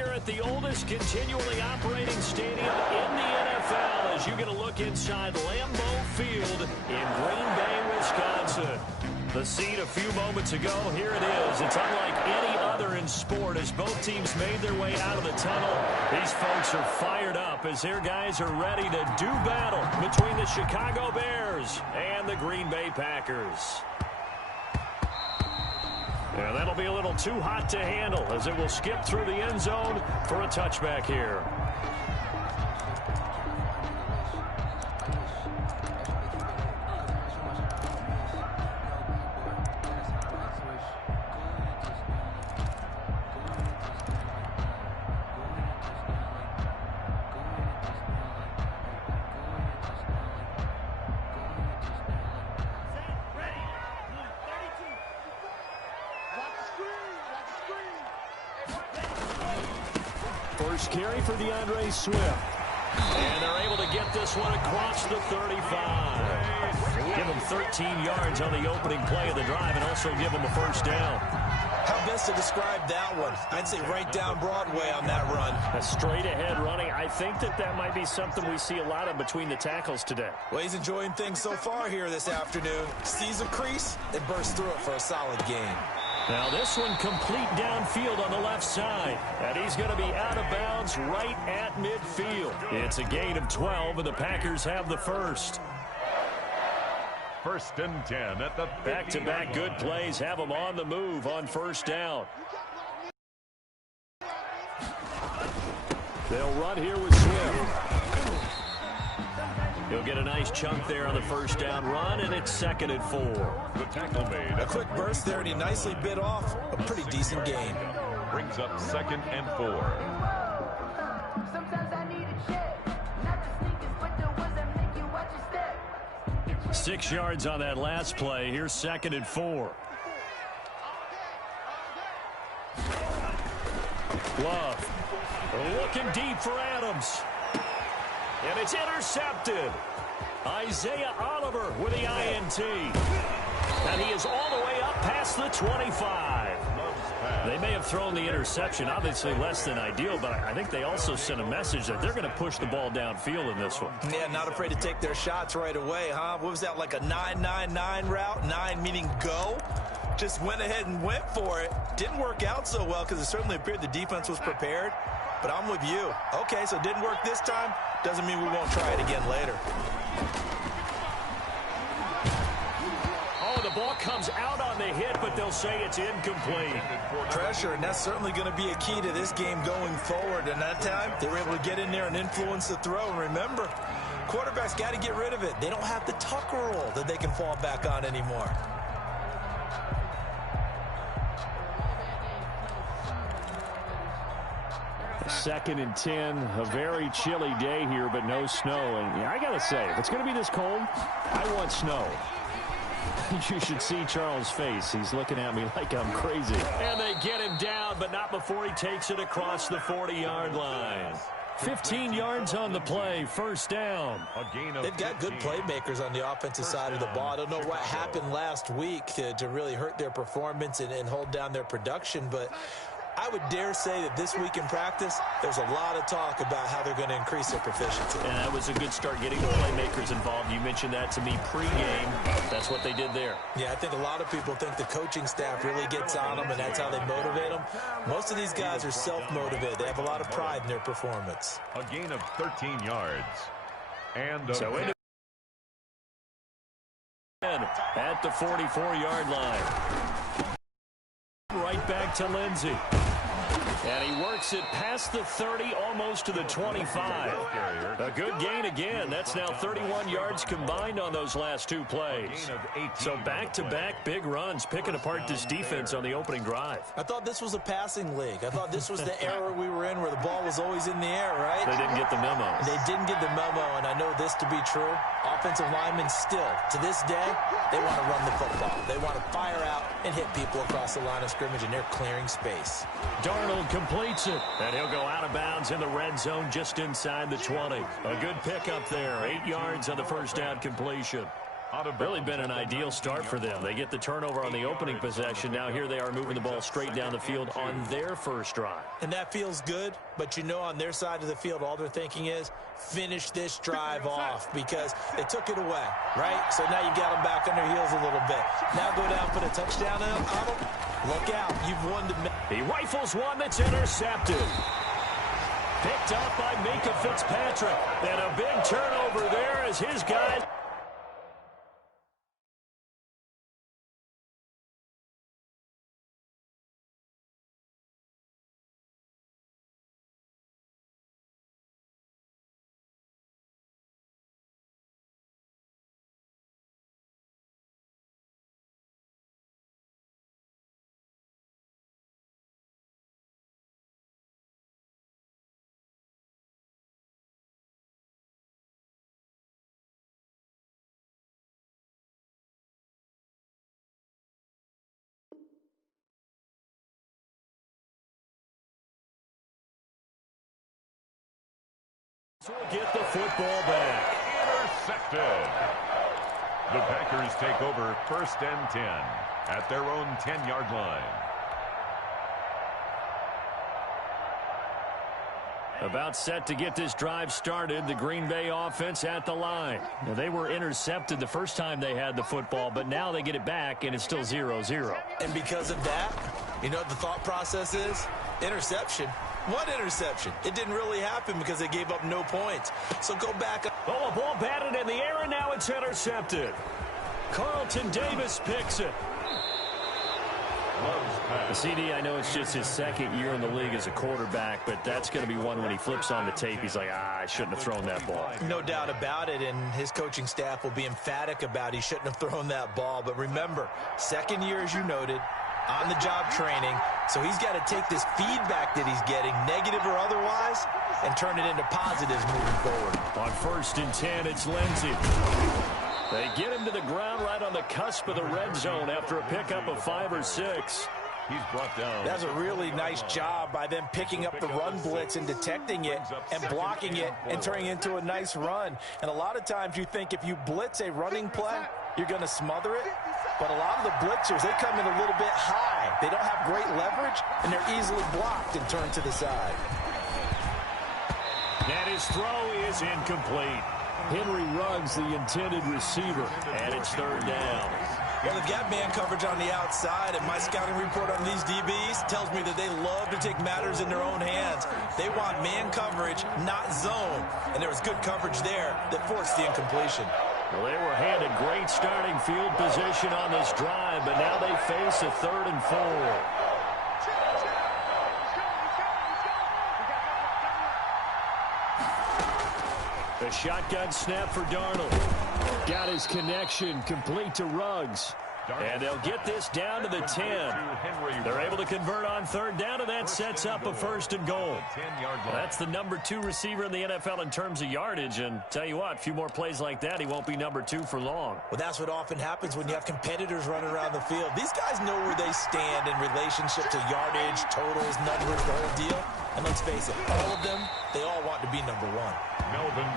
here at the oldest continually operating stadium in the NFL as you get a look inside Lambeau Field in Green Bay, Wisconsin. The scene a few moments ago, here it is. It's unlike any other in sport as both teams made their way out of the tunnel. These folks are fired up as their guys are ready to do battle between the Chicago Bears and the Green Bay Packers. Yeah, that'll be a little too hot to handle as it will skip through the end zone for a touchback here. First carry for Rnr Swift. And they're able to get this one across the 35. Give them 13 yards on the opening play of the drive and also give them a first down. How best to describe that one? I'd say right down Broadway on that run. A straight ahead running. I think that might be something we see a lot of between the tackles today. Well, he's enjoying things so far here this afternoon. Sees a crease and bursts through it for a solid gain. Now this one complete downfield on the left side. And he's going to be out of bounds right at midfield. It's a gain of 12, and the Packers have the first. First and 10 at the back-to-back good plays have them on the move on first down. They'll run here with Swift. He'll get a nice chunk there on the first down run, and it's 2nd and 4. The tackle made. A quick burst there, and he nicely bit off a pretty decent gain. Brings up 2nd and 4. 6 yards on that last play. Here's 2nd and 4. Love looking deep for Adams. And it's intercepted. Isaiah Oliver with the INT. And he is all the way up past the 25. They may have thrown the interception, obviously less than ideal, but I think they also sent a message that they're going to push the ball downfield in this one. Yeah, not afraid to take their shots right away, huh? What was that, like a 9-9-9 route? 9 meaning go? Just went ahead and went for it. Didn't work out so well because it certainly appeared the defense was prepared. But I'm with you. Okay, so it didn't work this time. Doesn't mean we won't try it again later. Oh, the ball comes out on the hit, but they'll say it's incomplete. Pressure, and that's certainly going to be a key to this game going forward. And that time, they were able to get in there and influence the throw. And remember, quarterbacks got to get rid of it. They don't have the tuck roll that they can fall back on anymore. Second and 10, a very chilly day here, but no snow. And yeah, I got to say, if it's going to be this cold, I want snow. You should see Charles' face. He's looking at me like I'm crazy. And they get him down, but not before he takes it across the 40-yard line. 15 yards on the play, first down. They've got good playmakers on the offensive side of the ball. I don't know what happened last week to really hurt their performance and hold down their production, but I would dare say that this week in practice, there's a lot of talk about how they're going to increase their proficiency. And that was a good start getting the playmakers involved. You mentioned that to me pregame. That's what they did there. Yeah, I think a lot of people think the coaching staff really gets on them, and that's how they motivate them. Most of these guys are self-motivated. They have a lot of pride in their performance. A gain of 13 yards. And so at the 44-yard line. Right back to Lindsey. And he works it past the 30, almost to the 25. A good gain again. That's now 31 yards combined on those last two plays. So back-to-back big runs, picking apart this defense on the opening drive. I thought this was a passing league. I thought this was the era we were in where the ball was always in the air, right? They didn't get the memo. They didn't get the memo, and I know this to be true. Offensive linemen still, to this day, they want to run the football. They want to fire out and hit people across the line of scrimmage, and they're clearing space. Darnold completes it, and he'll go out of bounds in the red zone just inside the 20. A good pickup there, 8 yards on the first down completion. Really been an ideal start for them. They get the turnover on the opening possession. Now here they are moving the ball straight down the field on their first drive. And that feels good, but you know on their side of the field, all they're thinking is finish this drive off because they took it away, right? So now you got them back on their heels a little bit. Now go down for the touchdown, Otto. Look out. You've won the... He rifles one that's intercepted. Picked up by Minka Fitzpatrick. And a big turnover there as his guys... Get the football back. Intercepted. The Packers take over 1st and 10 at their own 10-yard line. About set to get this drive started, the Green Bay offense at the line. Now, they were intercepted the first time they had the football, but now they get it back, and it's still 0-0. And because of that, you know what the thought process is? Interception. What interception? It didn't really happen because they gave up no points. So go back. Oh, a ball batted in the air, and now it's intercepted. Carlton Davis picks it. The CD, I know it's just his second year in the league as a quarterback, but that's going to be one when he flips on the tape. He's like, I shouldn't have thrown that ball. No doubt about it, and his coaching staff will be emphatic about he shouldn't have thrown that ball. But remember, second year, as you noted, on-the-job training, so he's got to take this feedback that he's getting, negative or otherwise, and turn it into positives moving forward. On 1st and 10, it's Lindsey. They get him to the ground right on the cusp of the red zone after a pickup of 5 or 6. He's brought down. That's a really nice job by them picking up the run blitz and detecting it and blocking it and turning it into a nice run. And a lot of times you think if you blitz a running play, you're going to smother it. But a lot of the blitzers, they come in a little bit high. They don't have great leverage, and they're easily blocked and turned to the side. And his throw is incomplete. Henry Ruggs, the intended receiver, and it's 3rd down. Well, they've got man coverage on the outside, and my scouting report on these DBs tells me that they love to take matters in their own hands. They want man coverage, not zone. And there was good coverage there that forced the incompletion. Well, they were handed great starting field position on this drive, but now they face a 3rd and 4. The shotgun snap for Darnold. Got his connection complete to Ruggs. And they'll get this down to the 10. They're able to convert on 3rd down, and that sets up a 1st and goal. That's the number 2 receiver in the NFL in terms of yardage. And tell you what, a few more plays like that, he won't be number 2 for long. Well, that's what often happens when you have competitors running around the field. These guys know where they stand in relationship to yardage, totals, numbers, the whole deal. And let's face it, all of them, they all want to be number 1.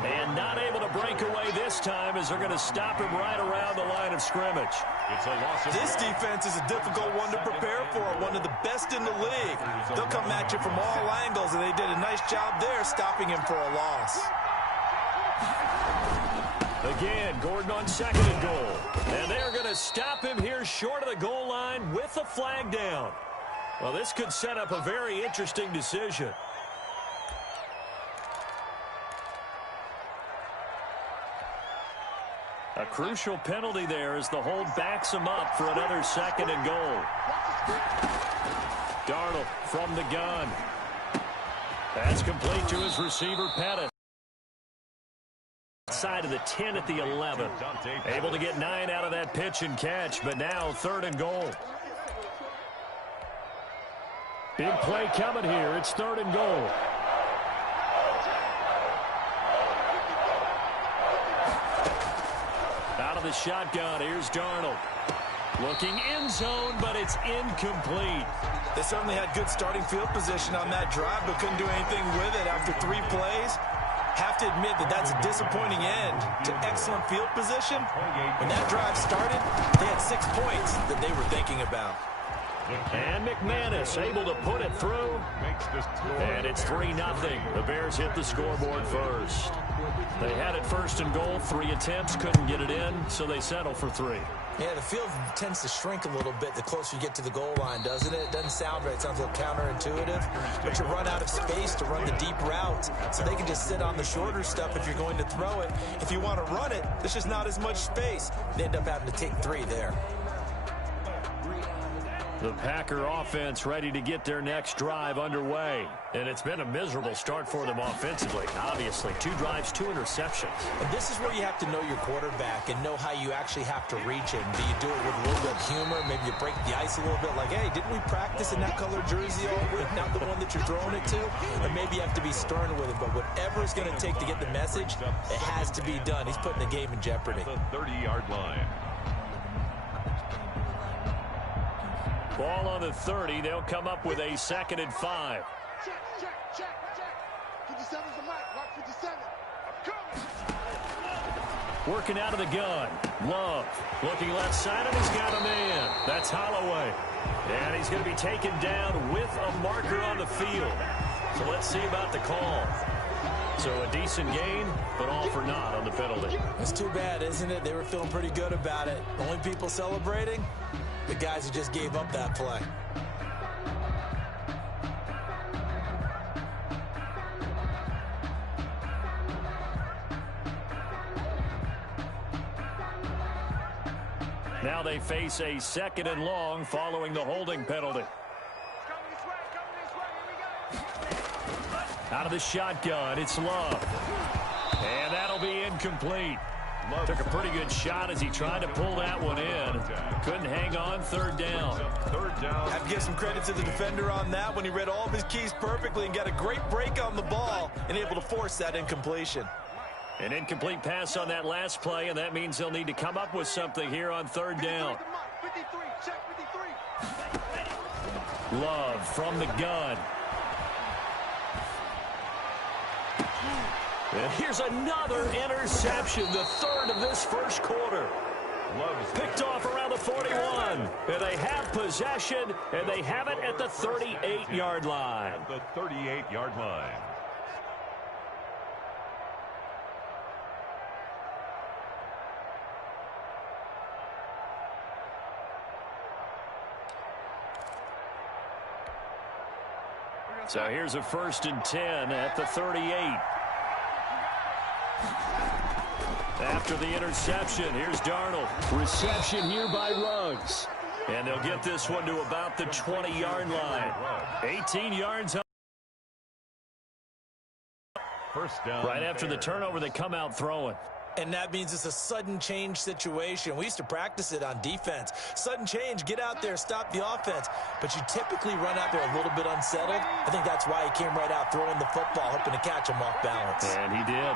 And not able to break away this time as they're going to stop him right around the line of scrimmage. It's a loss of this defense is a difficult one to prepare for, one of the best in the league. They'll come at you from all angles, and they did a nice job there stopping him for a loss. Again, Gordon on 2nd and goal. And they're going to stop him here short of the goal line with the flag down. Well, this could set up a very interesting decision. A crucial penalty there as the hold backs him up for another 2nd and goal. Darnold from the gun. That's complete to his receiver, Pettis. Side of the 10 at the 11. Able to get 9 out of that pitch and catch, but now 3rd and goal. Big play coming here. It's 3rd and goal. Out of the shotgun, here's Darnold. Looking end zone, but it's incomplete. They certainly had good starting field position on that drive, but couldn't do anything with it after 3 plays. Have to admit that that's a disappointing end to excellent field position. When that drive started, they had 6 points that they were thinking about. And McManus able to put it through. And it's 3-0. The Bears hit the scoreboard first. They had it first and goal. 3 attempts, couldn't get it in, so they settle for 3. Yeah, the field tends to shrink a little bit the closer you get to the goal line, doesn't it? It doesn't sound right. It sounds a little counterintuitive. But you run out of space to run the deep routes, so they can just sit on the shorter stuff if you're going to throw it. If you want to run it, there's just not as much space. They end up having to take 3 there. The Packer offense ready to get their next drive underway. And it's been a miserable start for them offensively. Obviously, 2 drives, 2 interceptions. And this is where you have to know your quarterback and know how you actually have to reach him. Do you do it with a little bit of humor? Maybe you break the ice a little bit like, hey, didn't we practice in that color jersey all week? Not the one that you're throwing it to? Or maybe you have to be stern with it. But whatever it's going to take to get the message, it has to be done. He's putting the game in jeopardy. The 30-yard line. Ball on the 30. They'll come up with a 2nd and 5. Check. 57's the mic. Mark 57. I'm coming. Working out of the gun. Love looking left side, and he's got a man. That's Holloway. And he's going to be taken down with a marker on the field. So let's see about the call. So a decent gain, but all for naught on the penalty. It's too bad, isn't it? They were feeling pretty good about it. Only people celebrating? The guys who just gave up that play. Now they face a 2nd and long following the holding penalty. Out of the shotgun, it's Love. And that'll be incomplete. Took a pretty good shot as he tried to pull that one in. Couldn't hang on. 3rd down. I have to give some credit to the defender on that when he read all of his keys perfectly and got a great break on the ball and able to force that incompletion. An incomplete pass on that last play, and that means they'll need to come up with something here on 3rd down. 53. Check 53. Love from the gun. And here's another interception, the 3rd of this first quarter. Picked off around the 41. And they have possession, and they have it at the 38-yard line. The 38-yard line. So here's a 1st and 10 at the 38. After the interception, here's Darnold. Reception here by Ruggs. And they'll get this one to about the 20-yard line. 18 yards. First down. Right after the turnover, they come out throwing. And that means it's a sudden change situation. We used to practice it on defense. Sudden change, get out there, stop the offense. But you typically run out there a little bit unsettled. I think that's why he came right out throwing the football, hoping to catch him off balance. And he did.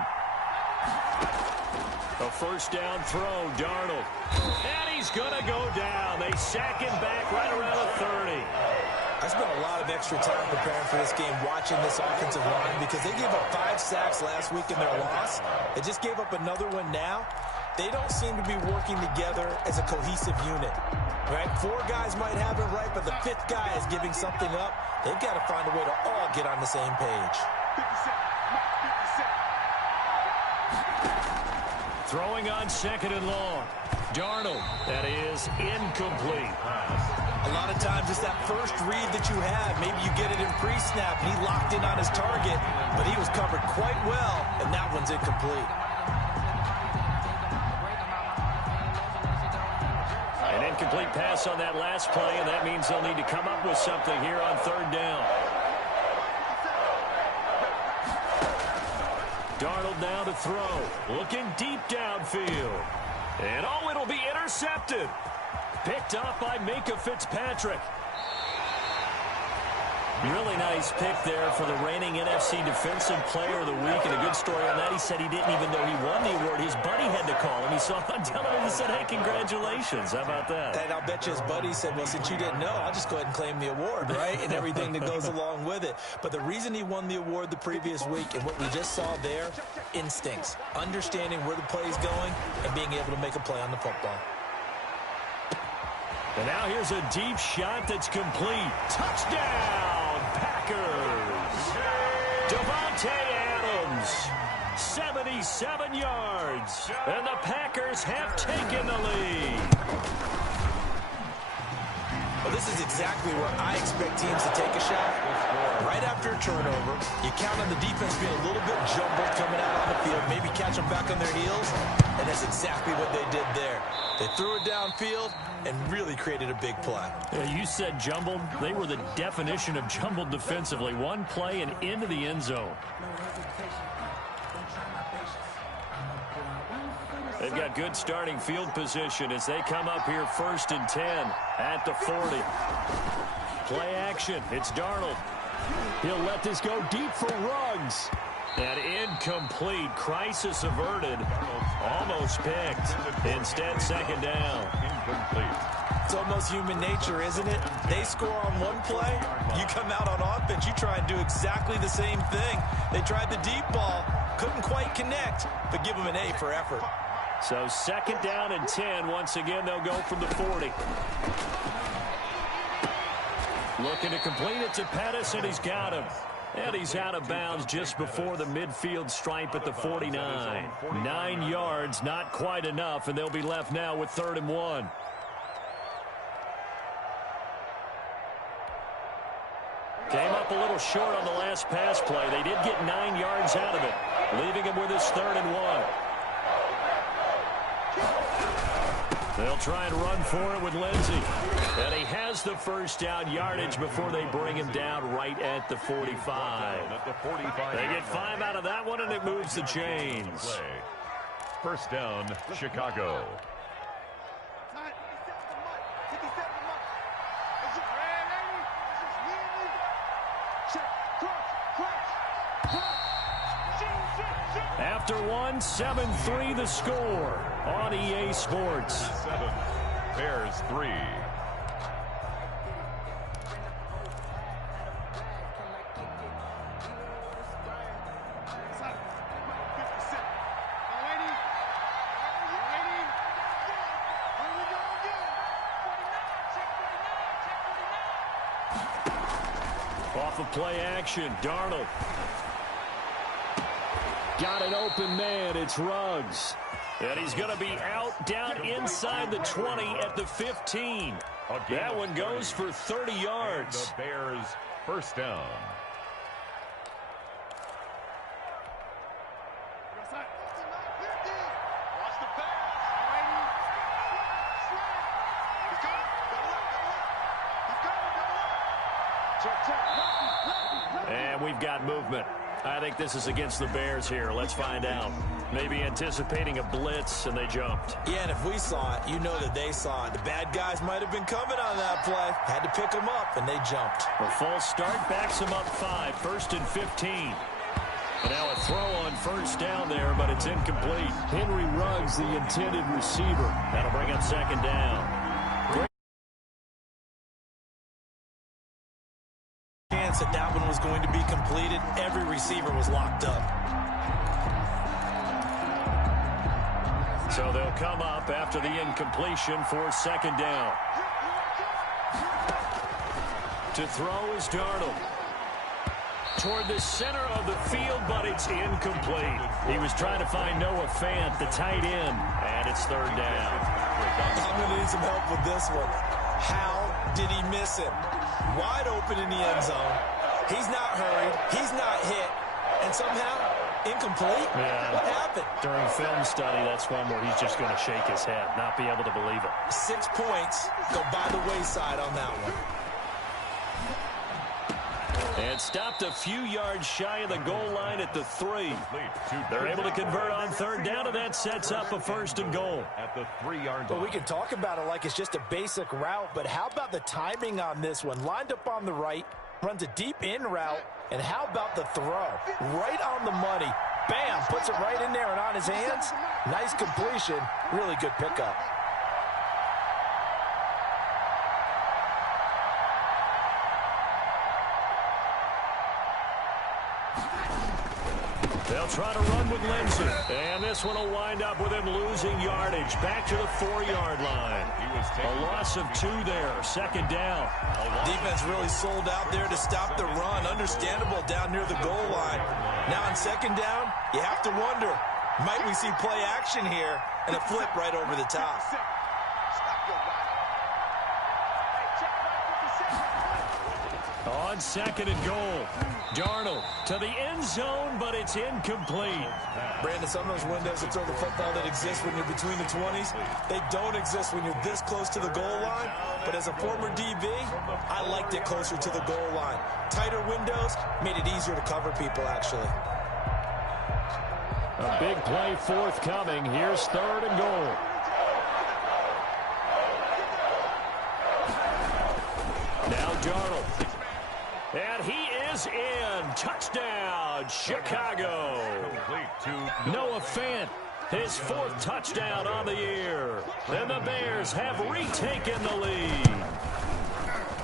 A 1st down throw, Darnold. And he's going to go down. They sack him back right around the 30. I spent a lot of extra time preparing for this game, watching this offensive line, because they gave up 5 sacks last week in their loss. They just gave up another one now. They don't seem to be working together as a cohesive unit. Right? 4 guys might have it right, but the 5th guy is giving something up. They've got to find a way to all get on the same page. Throwing on 2nd and long. Darnold, that is incomplete. A lot of times it's that first read that you have. Maybe you get it in pre-snap, and he locked in on his target, but he was covered quite well, and that one's incomplete. An incomplete pass on that last play, and that means they'll need to come up with something here on 3rd down. Darnold now to throw. Looking deep downfield. And oh, it'll be intercepted. Picked up by Minkah Fitzpatrick. Really nice pick there for the reigning NFC Defensive Player of the Week. And a good story on that. He said he didn't even know he won the award. His buddy had to call him. He he saw it on television and said, hey, congratulations. How about that? And I'll bet you his buddy said, well, since you didn't know, I'll just go ahead and claim the award, right? And everything that goes along with it. But the reason he won the award the previous week and what we just saw there, instincts, understanding where the play is going and being able to make a play on the football. And now here's a deep shot that's complete. Touchdown, Packers. Devontae Adams, 77 yards. And the Packers have taken the lead. Well, this is exactly where I expect teams to take a shot. Right after a turnover, you count on the defense being a little bit jumbled coming out on the field, maybe catch them back on their heels, and that's exactly what they did there. They threw it downfield and really created a big play. Yeah, you said jumbled. They were the definition of jumbled defensively. One play and into the end zone. They've got good starting field position as they come up here 1st and 10 at the 40. Play action. It's Darnold. He'll let this go deep for Ruggs. And incomplete. Crisis averted. Almost picked. Instead, 2nd down. Incomplete. It's almost human nature, isn't it? They score on one play. You come out on offense. You try and do exactly the same thing. They tried the deep ball. Couldn't quite connect, but give them an A for effort. So 2nd down and 10. Once again, they'll go from the 40. Looking to complete it to Pettis, and he's got him. And he's out of bounds just before the midfield stripe at the 49. 9 yards, not quite enough, and they'll be left now with 3rd and 1. Came up a little short on the last pass play. They did get 9 yards out of it, leaving him with his 3rd and 1. They'll try and run for it with Lindsey. And he has the first down yardage before they bring him down right at the 45. They get 5 out of that one, and it moves the chains. 1st down, Chicago. After one, 7-3 the score on EA Sports. 7, Bears 3. Off of play action, Darnold. Got an open man. It's Ruggs. And he's going to be out down inside the 20 at the 15. That one goes for 30 yards. The Bears 1st down. And we've got movement. I think this is against the Bears here. Let's find out. Maybe anticipating a blitz, and they jumped. Yeah, and if we saw it, you know that they saw it. The bad guys might have been coming on that play. Had to pick them up, and they jumped. A false start backs them up 5, 1st and 15. And now a throw on 1st down there, but it's incomplete. Henry Ruggs, the intended receiver. That'll bring up 2nd down. Chance that one was going to be completed. Every receiver was locked up. So they'll come up after the incompletion for 2nd down. To throw is Darnold. Toward the center of the field, but it's incomplete. He was trying to find Noah Fant, the tight end, and it's 3rd down. I'm going to need some help with this one. How did he miss him? Wide open in the end zone. He's not hurried. He's not hit. And somehow, incomplete? Yeah. What happened? During film study, that's one where he's just going to shake his head, not be able to believe it. 6 points go by the wayside on that one. And stopped a few yards shy of the goal line at the 3. They're able to convert on 3rd down, and that sets up a 1st and goal. At the 3-yard line. Well, we can talk about it like it's just a basic route, but how about the timing on this one? Lined up on the right, runs a deep in route, and how about the throw? Right on the money. bam, puts it right in there and on his hands. Nice completion, really good pickup. They'll try to run with Lindsey. And this one will wind up with him losing yardage. Back to the 4-yard line. A loss of 2 there. Second down. Defense really sold out there to stop the run. Understandable down near the goal line. Now on second down, you have to wonder, might we see play action here and a flip right over the top? On second and goal, Darnold to the end zone, but it's incomplete. Brandon, some of those windows to throw the football that exist when you're between the 20s, they don't exist when you're this close to the goal line. But as a former DB, I liked it closer to the goal line. Tighter windows made it easier to cover people, actually. A big play forthcoming. Here's third and goal. Now Darnold. And he is in. Touchdown, Chicago. Noah Fant, his 4th touchdown on the year. And the Bears have retaken the lead.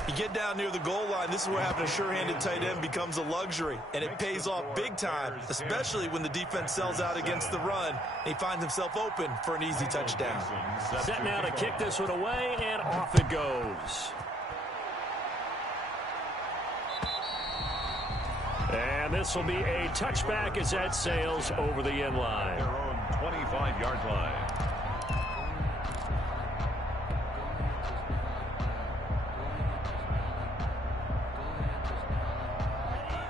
You get down near the goal line, this is where having a sure-handed tight end becomes a luxury, and it pays off big time, especially when the defense sells out against the run, and he finds himself open for an easy touchdown. Set now to kick this one away, and off it goes. And this will be a touchback as that sails over the end line. Their own 25-yard line.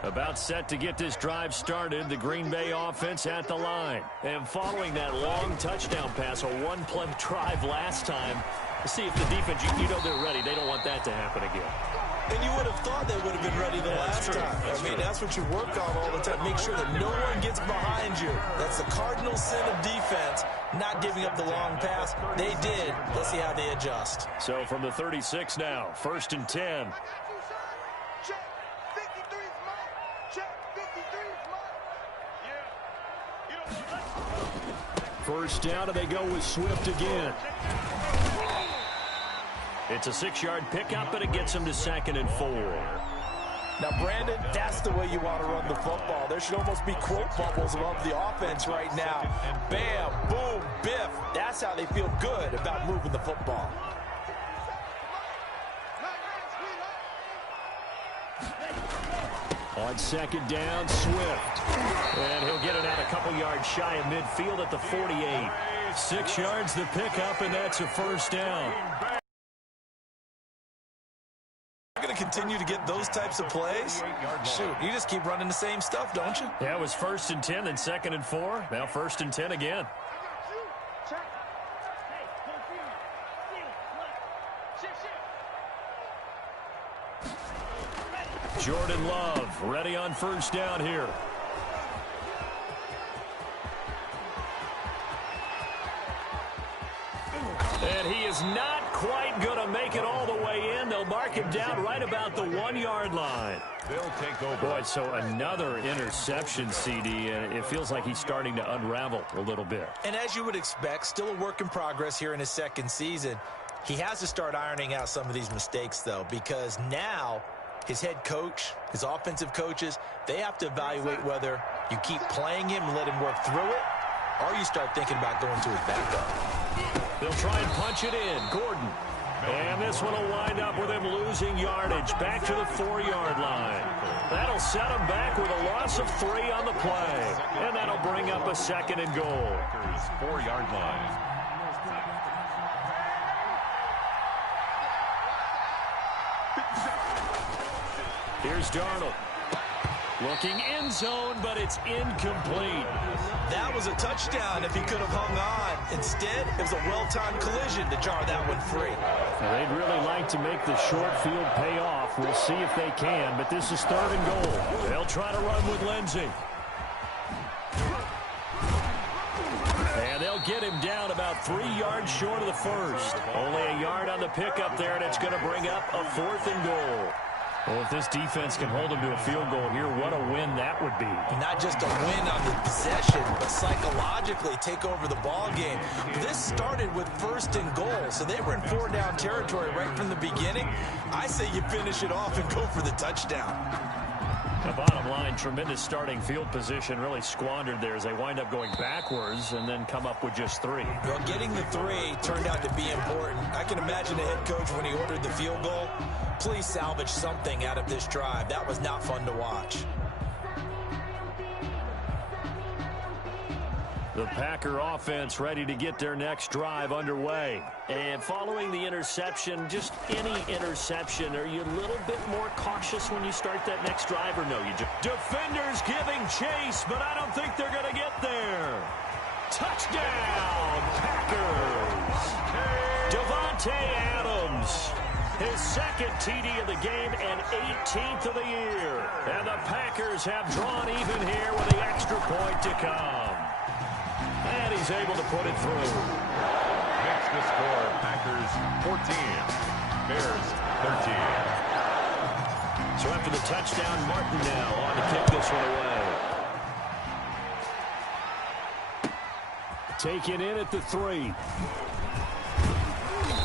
About set to get this drive started, the Green Bay offense at the line. And following that long touchdown pass, a one-play drive last time, to see if the defense, you know they're ready. They don't want that to happen again. And you would have thought they would have been ready the last time. That's what you work on all the time. Make sure that no one gets behind you. That's the cardinal sin of defense, not giving up the long pass. They did. Let's see how they adjust. So from the 36 now, 1st and 10. First down, and they go with Swift again. It's a 6-yard pickup, but it gets him to 2nd and 4. Now, Brandon, that's the way you want to run the football. There should almost be quote bubbles above the offense right now. Bam, boom, biff. That's how they feel good about moving the football. On second down, Swift. And he'll get it out a couple yards shy of midfield at the 48. 6 yards the pickup, and that's a first down. You're going to continue to get those types of plays? Shoot, you just keep running the same stuff, don't you? Yeah, it was 1st and 10, then 2nd and 4. Now 1st and 10 again. Jordan Love ready on first down here. And he is not quite going to make it all the way in. They'll mark him down right about the 1-yard line. They'll take over. Boy, so another interception, CD, and it feels like he's starting to unravel a little bit. And as you would expect, still a work in progress here in his 2nd season. He has to start ironing out some of these mistakes, though, because now his head coach, his offensive coaches, they have to evaluate whether you keep playing him and let him work through it, or you start thinking about going to his backup. They'll try and punch it in. Gordon. And this one will wind up with him losing yardage back to the 4-yard line. That'll set him back with a loss of 3 on the play. And that'll bring up a 2nd and goal. 4-yard line. Here's Darnold. Looking end zone, but it's incomplete. That was a touchdown if he could have hung on. Instead, it was a well-timed collision to jar that one free. Now, they'd really like to make the short field pay off. We'll see if they can, but this is 3rd and goal. They'll try to run with Lindsey. And they'll get him down about 3 yards short of the first. Only a yard on the pickup there, and it's going to bring up a 4th and goal. Well, if this defense can hold them to a field goal here, what a win that would be. Not just a win on the possession, but psychologically take over the ball game. This started with 1st and goal, so they were in 4-down territory right from the beginning. I say you finish it off and go for the touchdown. The bottom line, tremendous starting field position, really squandered there as they wind up going backwards and then come up with just 3. Well, getting the 3 turned out to be important. I can imagine the head coach when he ordered the field goal. Please salvage something out of this drive. That was not fun to watch. The Packer offense ready to get their next drive underway. And following the interception, just any interception, are you a little bit more cautious when you start that next drive or no? Defenders giving chase, but I don't think they're going to get there. Touchdown, Packers. Devontae Adams. His 2nd TD of the game and 18th of the year. And the Packers have drawn even here with the extra point to come. And he's able to put it through. Makes the score Packers 14, Bears 13. So after the touchdown, Martin now on to kick this one away. Taken in at the 3.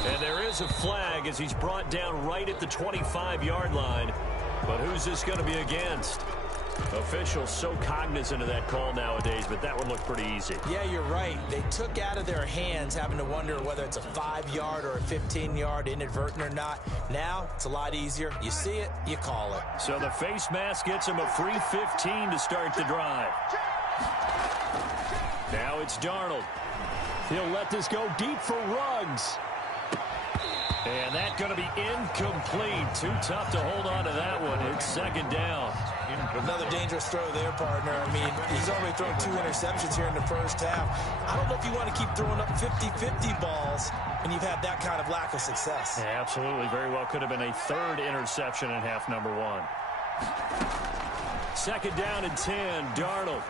And there is a flag as he's brought down right at the 25-yard line. But who's this going to be against? Officials so cognizant of that call nowadays, but that one looked pretty easy. Yeah, you're right. They took out of their hands having to wonder whether it's a 5-yard or a 15-yard inadvertent or not. Now, it's a lot easier. You see it, you call it. So the face mask gets him a free 15 to start the drive. Now it's Darnold. He'll let this go deep for Ruggs. And that's going to be incomplete. Too tough to hold on to that one. It's 2nd down. Another dangerous throw there, partner. I mean, he's already thrown 2 interceptions here in the first half. I don't know if you want to keep throwing up 50-50 balls when you've had that kind of lack of success. Yeah, absolutely. Very well could have been a 3rd interception in half number 1. 2nd down and 10. Darnold.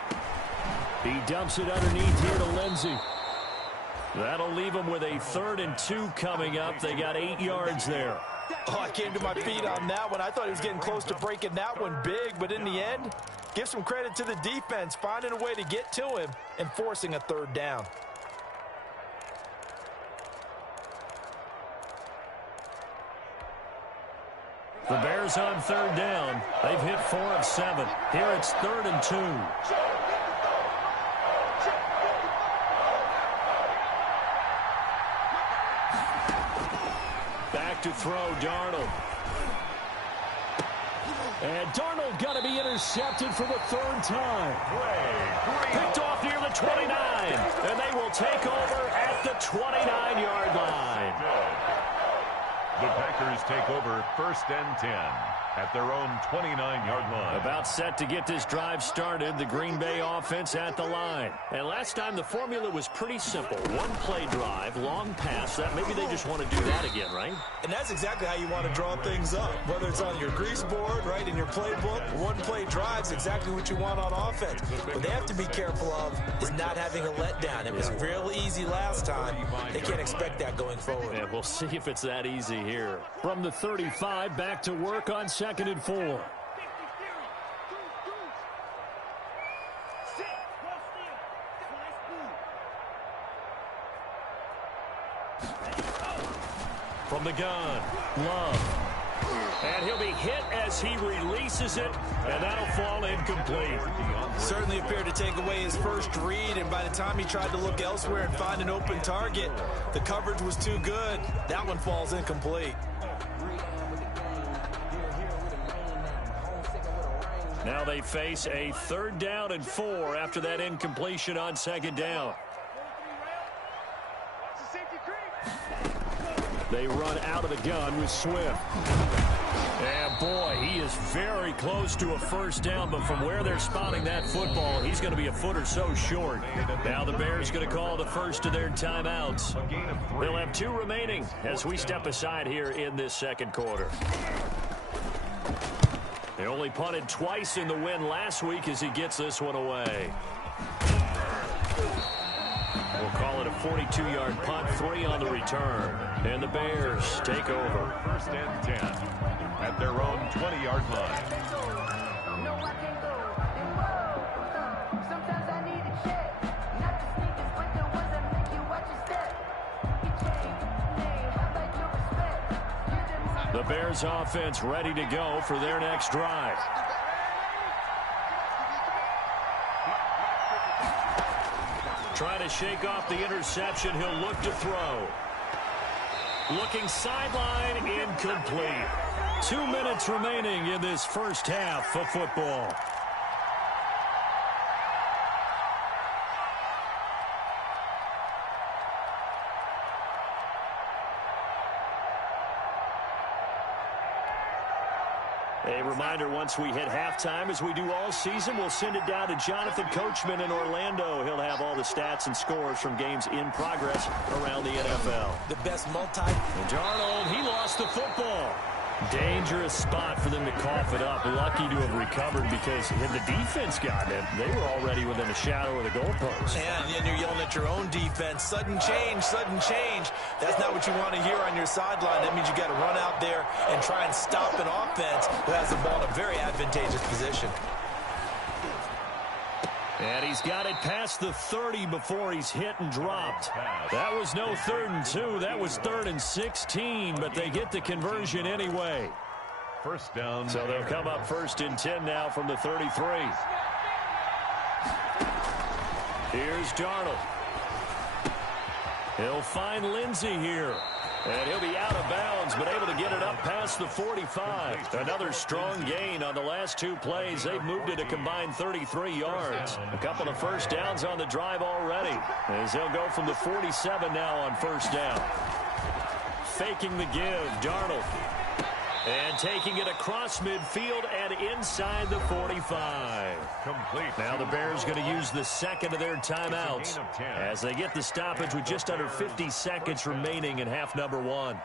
He dumps it underneath here to Lindsey. That'll leave them with a 3rd and 2 coming up. They got 8 yards there. Oh, I came to my feet on that one. I thought he was getting close to breaking that one big, but in the end, give some credit to the defense, finding a way to get to him and forcing a 3rd down. The Bears on 3rd down. They've hit 4 of 7. Here it's 3rd and 2. To throw, Darnold. And Darnold got to be intercepted for the 3rd time. Picked off near the 29. And they will take over at the 29-yard line. The Packers take over 1st and 10 at their own 29-yard line. About set to get this drive started. The Green Bay offense at the line. And last time the formula was pretty simple. 1-play drive, long pass. That maybe they just want to do that again, right? And that's exactly how you want to draw things up. Whether it's on your grease board, right, in your playbook, 1-play drive's exactly what you want on offense. What they have to be careful of is not having a letdown. It was real easy last time. They can't expect that going forward. And we'll see if it's that easy here. From the 35, back to work on 2nd and 4. From the gun, Love. And he'll be hit as he releases it, and that'll fall incomplete. Certainly appeared to take away his first read, and by the time he tried to look elsewhere and find an open target, the coverage was too good. That one falls incomplete. Now they face a 3rd down and 4 after that incompletion on 2nd down. They run out of the gun with Swift. And boy, he is very close to a 1st down, but from where they're spotting that football, he's going to be a foot or so short. Now the Bears going to call the first of their timeouts. They'll have 2 remaining as we step aside here in this 2nd quarter. They only punted twice in the win last week as he gets this one away. We'll call it a 42-yard punt, 3 on the return. And the Bears take over. First and 10 at their own 20-yard line. The Bears offense ready to go for their next drive. Trying to shake off the interception. He'll look to throw. Looking sideline, incomplete. 2 minutes remaining in this first half of football. A reminder, once we hit halftime, as we do all season, we'll send it down to Jonathan Coachman in Orlando. He'll have all the stats and scores from games in progress around the NFL. The best Darnold, he lost the football. Dangerous spot for them to cough it up. Lucky to have recovered because had the defense gotten it, they were already within a shadow of the goalpost. And you're yelling at your own defense. Sudden change, sudden change. That's not what you want to hear on your sideline. That means you got to run out there and try and stop an offense who has the ball in a very advantageous position. And he's got it past the 30 before he's hit and dropped. That was no 3rd and 2. That was 3rd and 16, but they get the conversion anyway. First down. So they'll come up 1st and 10 now from the 33. Here's Darnold. He'll find Lindsey here. And he'll be out of bounds, but able to get it up past the 45. Another strong gain on the last 2 plays. They've moved it a combined 33 yards. A couple of first downs on the drive already, as they'll go from the 47 now on first down. Faking the give, Darnold. And taking it across midfield and inside the 45. Complete. Now the Bears going to use the second of their timeouts as they get the stoppage with just under 50 seconds remaining in half number 1.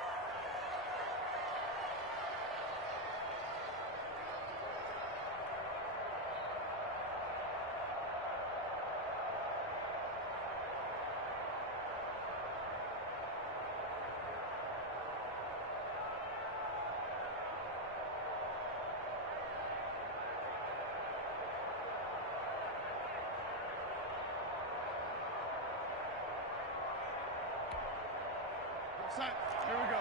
Here we go.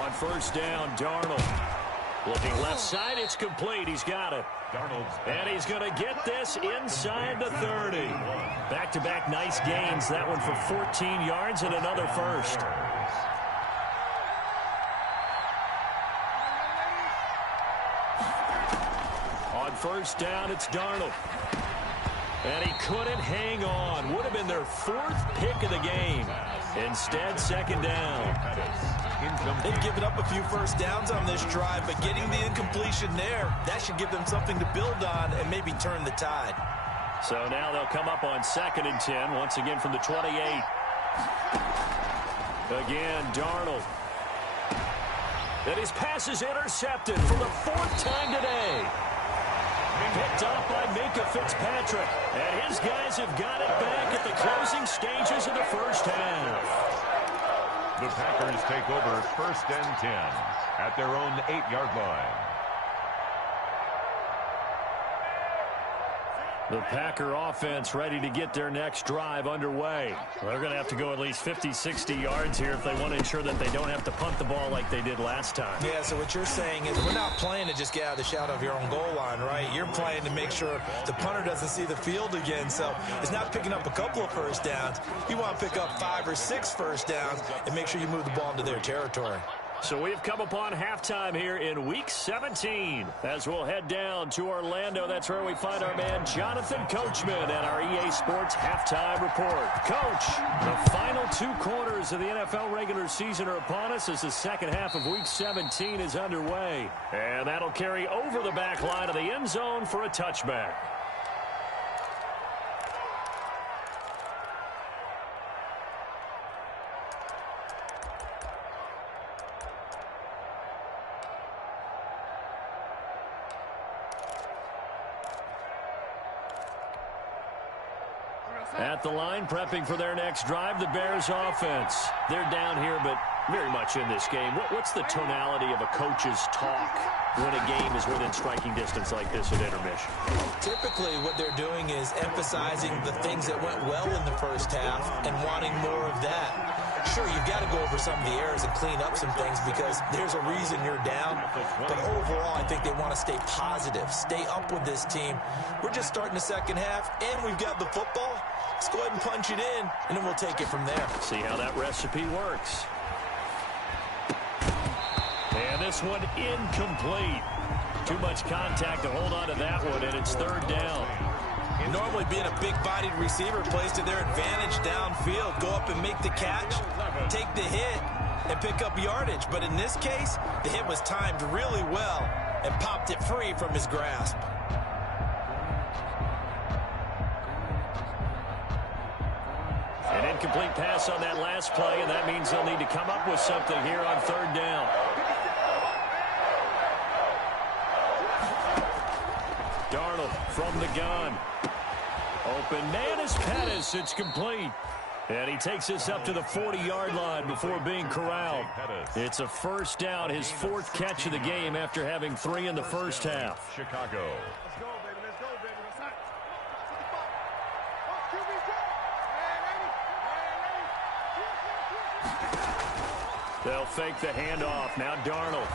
On first down, Darnold. Looking left side, it's complete. He's got it. And he's going to get this inside the 30. Back-to-back nice gains. That one for 14 yards and another first. On first down, it's Darnold. And he couldn't hang on. Would have been their 4th pick of the game. Instead, second down. They've given up a few first downs on this drive, but getting the incompletion there, that should give them something to build on and maybe turn the tide. So now they'll come up on 2nd and 10, once again from the 28. Again, Darnold. And his pass is intercepted for the 4th time today. Picked off by Minkah Fitzpatrick. And his guys have got it back at the closing stages of the first half. The Packers take over 1st and 10 at their own 8-yard line. The Packer offense ready to get their next drive underway. They're going to have to go at least 50, 60 yards here if they want to ensure that they don't have to punt the ball like they did last time. Yeah, so what you're saying is we're not playing to just get out of the shadow of your own goal line, right? You're playing to make sure the punter doesn't see the field again. So it's not picking up a couple of first downs. You want to pick up 5 or 6 first downs and make sure you move the ball into their territory. So we've come upon halftime here in Week 17. As we'll head down to Orlando, that's where we find our man Jonathan Coachman at our EA Sports Halftime Report. Coach, the final 2 quarters of the NFL regular season are upon us as the second half of Week 17 is underway. And that'll carry over the back line of the end zone for a touchback. At the line, prepping for their next drive, the Bears offense. They're down here, but very much in this game. What's the tonality of a coach's talk when a game is within striking distance like this at intermission? Typically, what they're doing is emphasizing the things that went well in the first half and wanting more of that. Sure, you've got to go over some of the errors and clean up some things because there's a reason you're down. But overall, I think they want to stay positive, stay up with this team. We're just starting the second half, and we've got the football. Let's go ahead and punch it in, and then we'll take it from there. See how that recipe works. And this one incomplete. Too much contact to hold on to that one, and it's third down. Normally being a big-bodied receiver plays to their advantage downfield. Go up and make the catch, take the hit, and pick up yardage. But in this case, the hit was timed really well and popped it free from his grasp. An incomplete pass on that last play, and that means they'll need to come up with something here on third down. Darnold from the gun. Open man is Pettis. It's complete. And he takes us up to the 40-yard line before being corralled. It's a first down, his fourth catch of the game after having 3 in the first half. Chicago. Let's go, baby. Let's go, baby. Let's go. They'll fake the handoff. Now Darnold.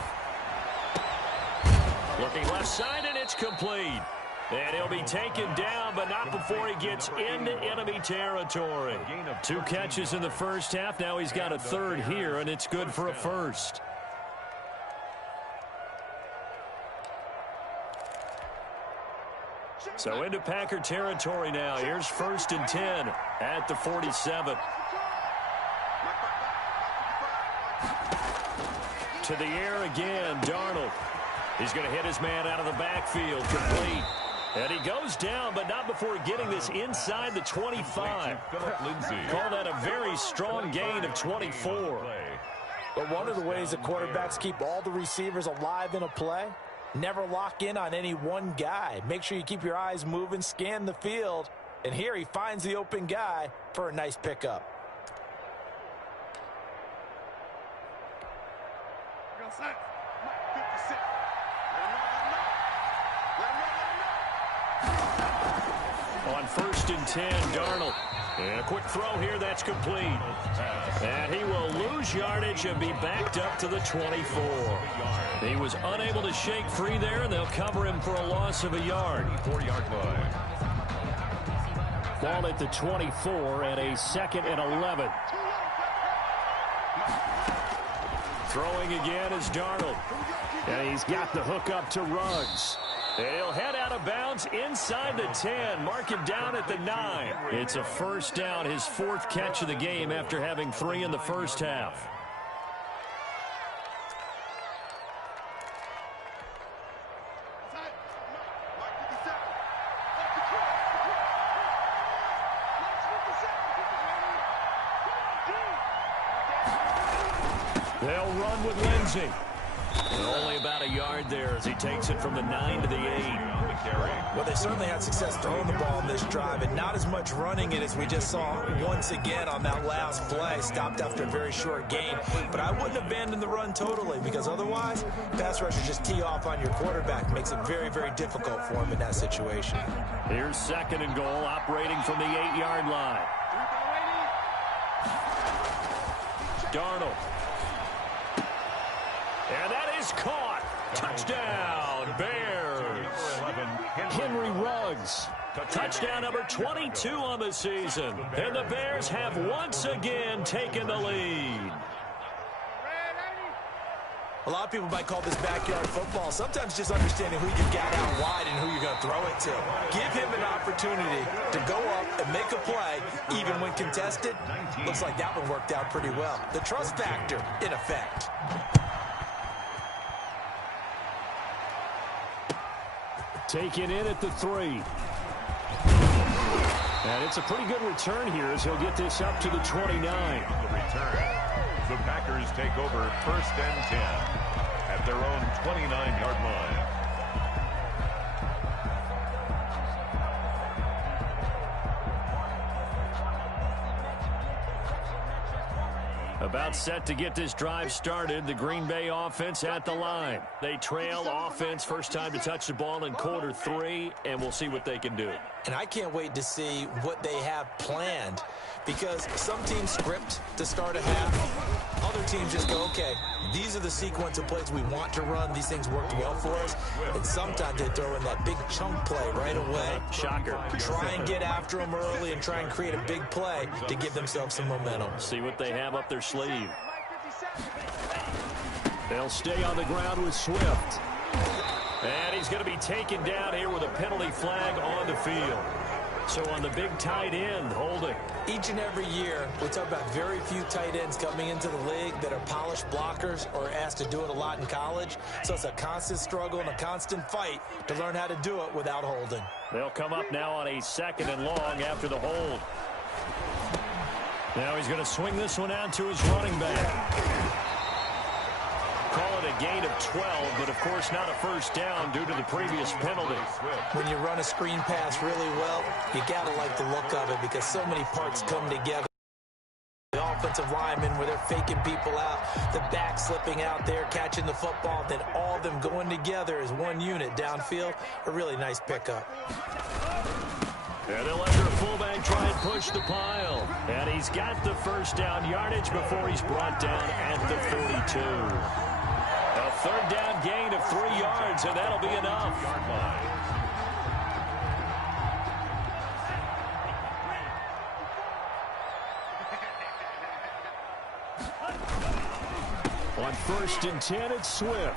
Looking left side, and it's complete. And he'll be taken down, but not before he gets into enemy territory. 2 catches in the first half. Now he's got a third here, and it's good for a first. So into Packer territory now. Here's 1st and 10 at the 47. To the air again, Darnold. He's going to hit his man out of the backfield, complete. And he goes down, but not before getting this inside the 25. Call that a very strong gain of 24. But one of the ways the quarterbacks keep all the receivers alive in a play, never lock in on any one guy. Make sure you keep your eyes moving, scan the field. And here he finds the open guy for a nice pickup. On 1st and 10, Darnold. And a quick throw here, that's complete. And he will lose yardage and be backed up to the 24. He was unable to shake free there, and they'll cover him for a loss of a yard. 4-yard line. Ball at the 24 and a 2nd and 11. Throwing again is Darnold. And he's got the hook up to Ruggs. And he'll head out of bounds inside the 10. Mark him down at the 9. It's a first down, his 4th catch of the game after having 3 in the first half. They'll run with Lindsey. And only about a yard there as he takes it from the 9 to the 8. Well, they certainly had success throwing the ball in this drive, and not as much running it as we just saw once again on that last play. Stopped after a very short gain. But I wouldn't abandon the run totally, because otherwise, pass rushers just tee off on your quarterback. Makes it very, very difficult for him in that situation. Here's 2nd and goal, operating from the 8-yard line. Darnold. And that is caught. Touchdown, Bears. Henry Ruggs. Touchdown number 22 on the season. And the Bears have once again taken the lead. A lot of people might call this backyard football. Sometimes just understanding who you've got out wide and who you're going to throw it to. Give him an opportunity to go up and make a play, even when contested. Looks like that one worked out pretty well. The trust factor in effect. Taken in at the 3. And it's a pretty good return here as he'll get this up to the 29. The return. The Packers take over 1st and 10 at their own 29-yard line. About set to get this drive started. The Green Bay offense at the line. They trail offense. First time to touch the ball in quarter 3, and we'll see what they can do. And I can't wait to see what they have planned, because some teams script to start a half. Other teams just go, okay, these are the sequence of plays we want to run. These things worked well for us. And sometimes they throw in that big chunk play right away. Shocker. Try and get after them early and try and create a big play to give themselves some momentum. See what they have up their sleeve. They'll stay on the ground with Swift. And he's going to be taken down here with a penalty flag on the field. So on the big tight end, holding. Each and every year, we talk about very few tight ends coming into the league that are polished blockers or asked to do it a lot in college. So it's a constant struggle and a constant fight to learn how to do it without holding. They'll come up now on a 2nd and long after the hold. Now he's going to swing this one out to his running back. Call it a gain of 12, but of course not a first down due to the previous penalty. When you run a screen pass really well, you got to like the look of it because so many parts come together. The offensive linemen where they're faking people out, the back slipping out there, catching the football, then all of them going together as one unit downfield. A really nice pickup. And they'll let their fullback try and push the pile. And he's got the first down yardage before he's brought down at the 42. A 3rd down gain of 3 yards, and that'll be enough. On 1st and 10, it's Swift.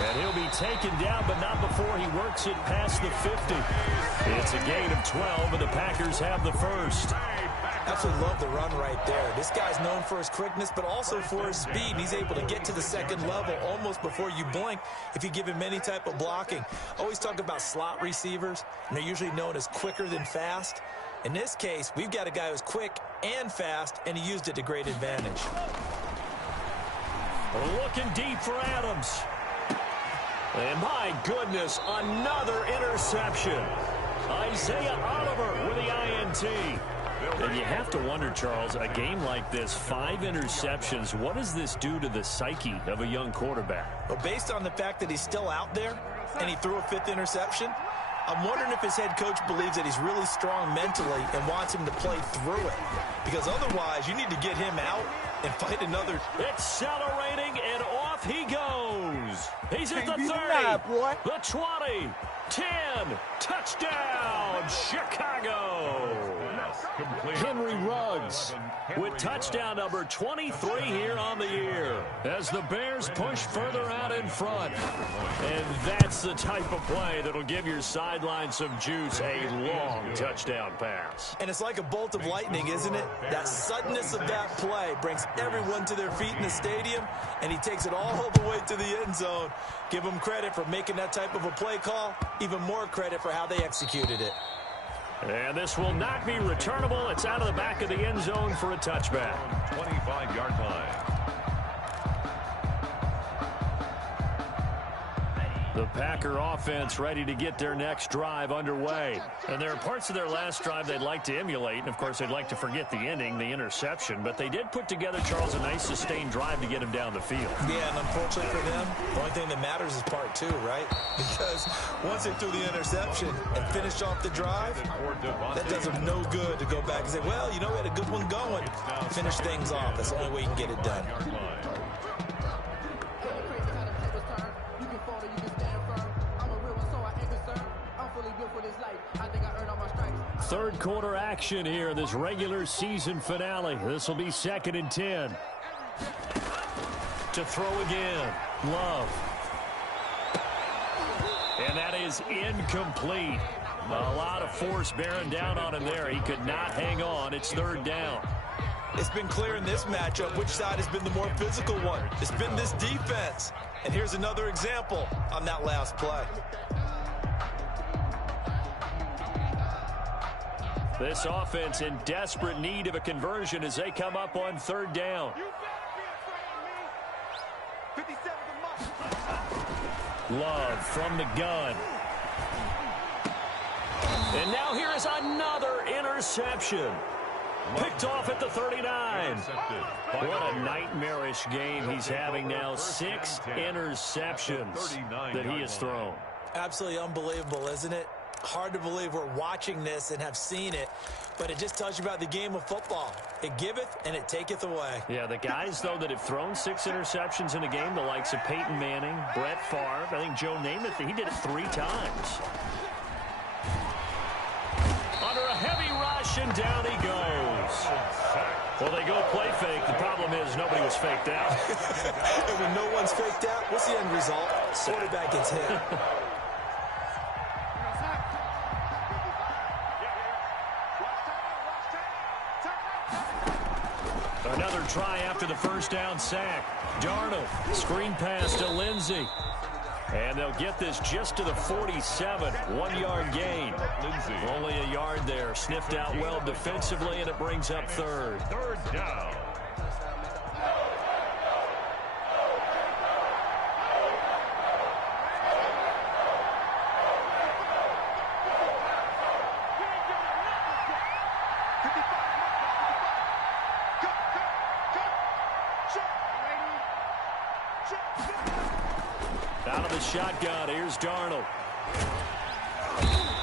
And he'll be taken down, but not before he works it past the 50. It's a gain of 12, and the Packers have the first. Absolutely love the run right there. This guy's known for his quickness, but also for his speed. And he's able to get to the 2nd level almost before you blink if you give him any type of blocking. Always talk about slot receivers, and they're usually known as quicker than fast. In this case, we've got a guy who's quick and fast, and he used it to great advantage. Looking deep for Adams. And my goodness, another interception. Isaiah Oliver with the INT. And you have to wonder, Charles, a game like this, 5 interceptions, what does this do to the psyche of a young quarterback? Well, based on the fact that he's still out there and he threw a 5th interception, I'm wondering if his head coach believes that he's really strong mentally and wants him to play through it. Because otherwise, you need to get him out and fight another. Accelerating, and off he goes. He's at the 30, the 20, 10, touchdown, Chicago. Henry Ruggs with touchdown number 23 here on the year as the Bears push further out in front. And that's the type of play that'll give your sideline some juice, a long touchdown pass. And it's like a bolt of lightning, isn't it? That suddenness of that play brings everyone to their feet in the stadium, and he takes it all the way to the end zone. Give him credit for making that type of a play call, even more credit for how they executed it. And this will not be returnable. It's out of the back of the end zone for a touchback. 25-yard line. The Packer offense ready to get their next drive underway. And there are parts of their last drive they'd like to emulate. And, of course, they'd like to forget the ending, the interception. But they did put together, Charles, a nice sustained drive to get him down the field. Yeah, and unfortunately for them, the only thing that matters is part 2, right? Because once they threw the interception and finished off the drive, that does them no good to go back and say, well, you know, we had a good one going. Finish things off. That's the only way you can get it done. Third quarter action here in this regular season finale. This will be 2nd and 10. To throw again. Love. And that is incomplete. A lot of force bearing down on him there. He could not hang on. It's 3rd down. It's been clear in this matchup which side has been the more physical one. It's been this defense. And here's another example on that last play. This offense in desperate need of a conversion as they come up on 3rd down. Love from the gun. And now here is another interception. Picked off at the 39. What a nightmarish game he's having now. 6 interceptions that he has thrown. Absolutely unbelievable, isn't it? Hard to believe we're watching this and have seen it, but it just tells you about the game of football. It giveth and it taketh away. Yeah, the guys, though, that have thrown 6 interceptions in a game, the likes of Peyton Manning, Brett Favre, I think Joe Namath, he did it 3 times. Under a heavy rush, and down he goes. Well, they go play fake. The problem is nobody was faked out. And when no one's faked out, what's the end result? Quarterback gets hit. Another try after the first down sack. Darnold, screen pass to Lindsey. And they'll get this just to the 47. 1-yard gain. Only a yard there. Sniffed out well defensively, and it brings up third. Third down. Out of the shotgun, here's Darnold.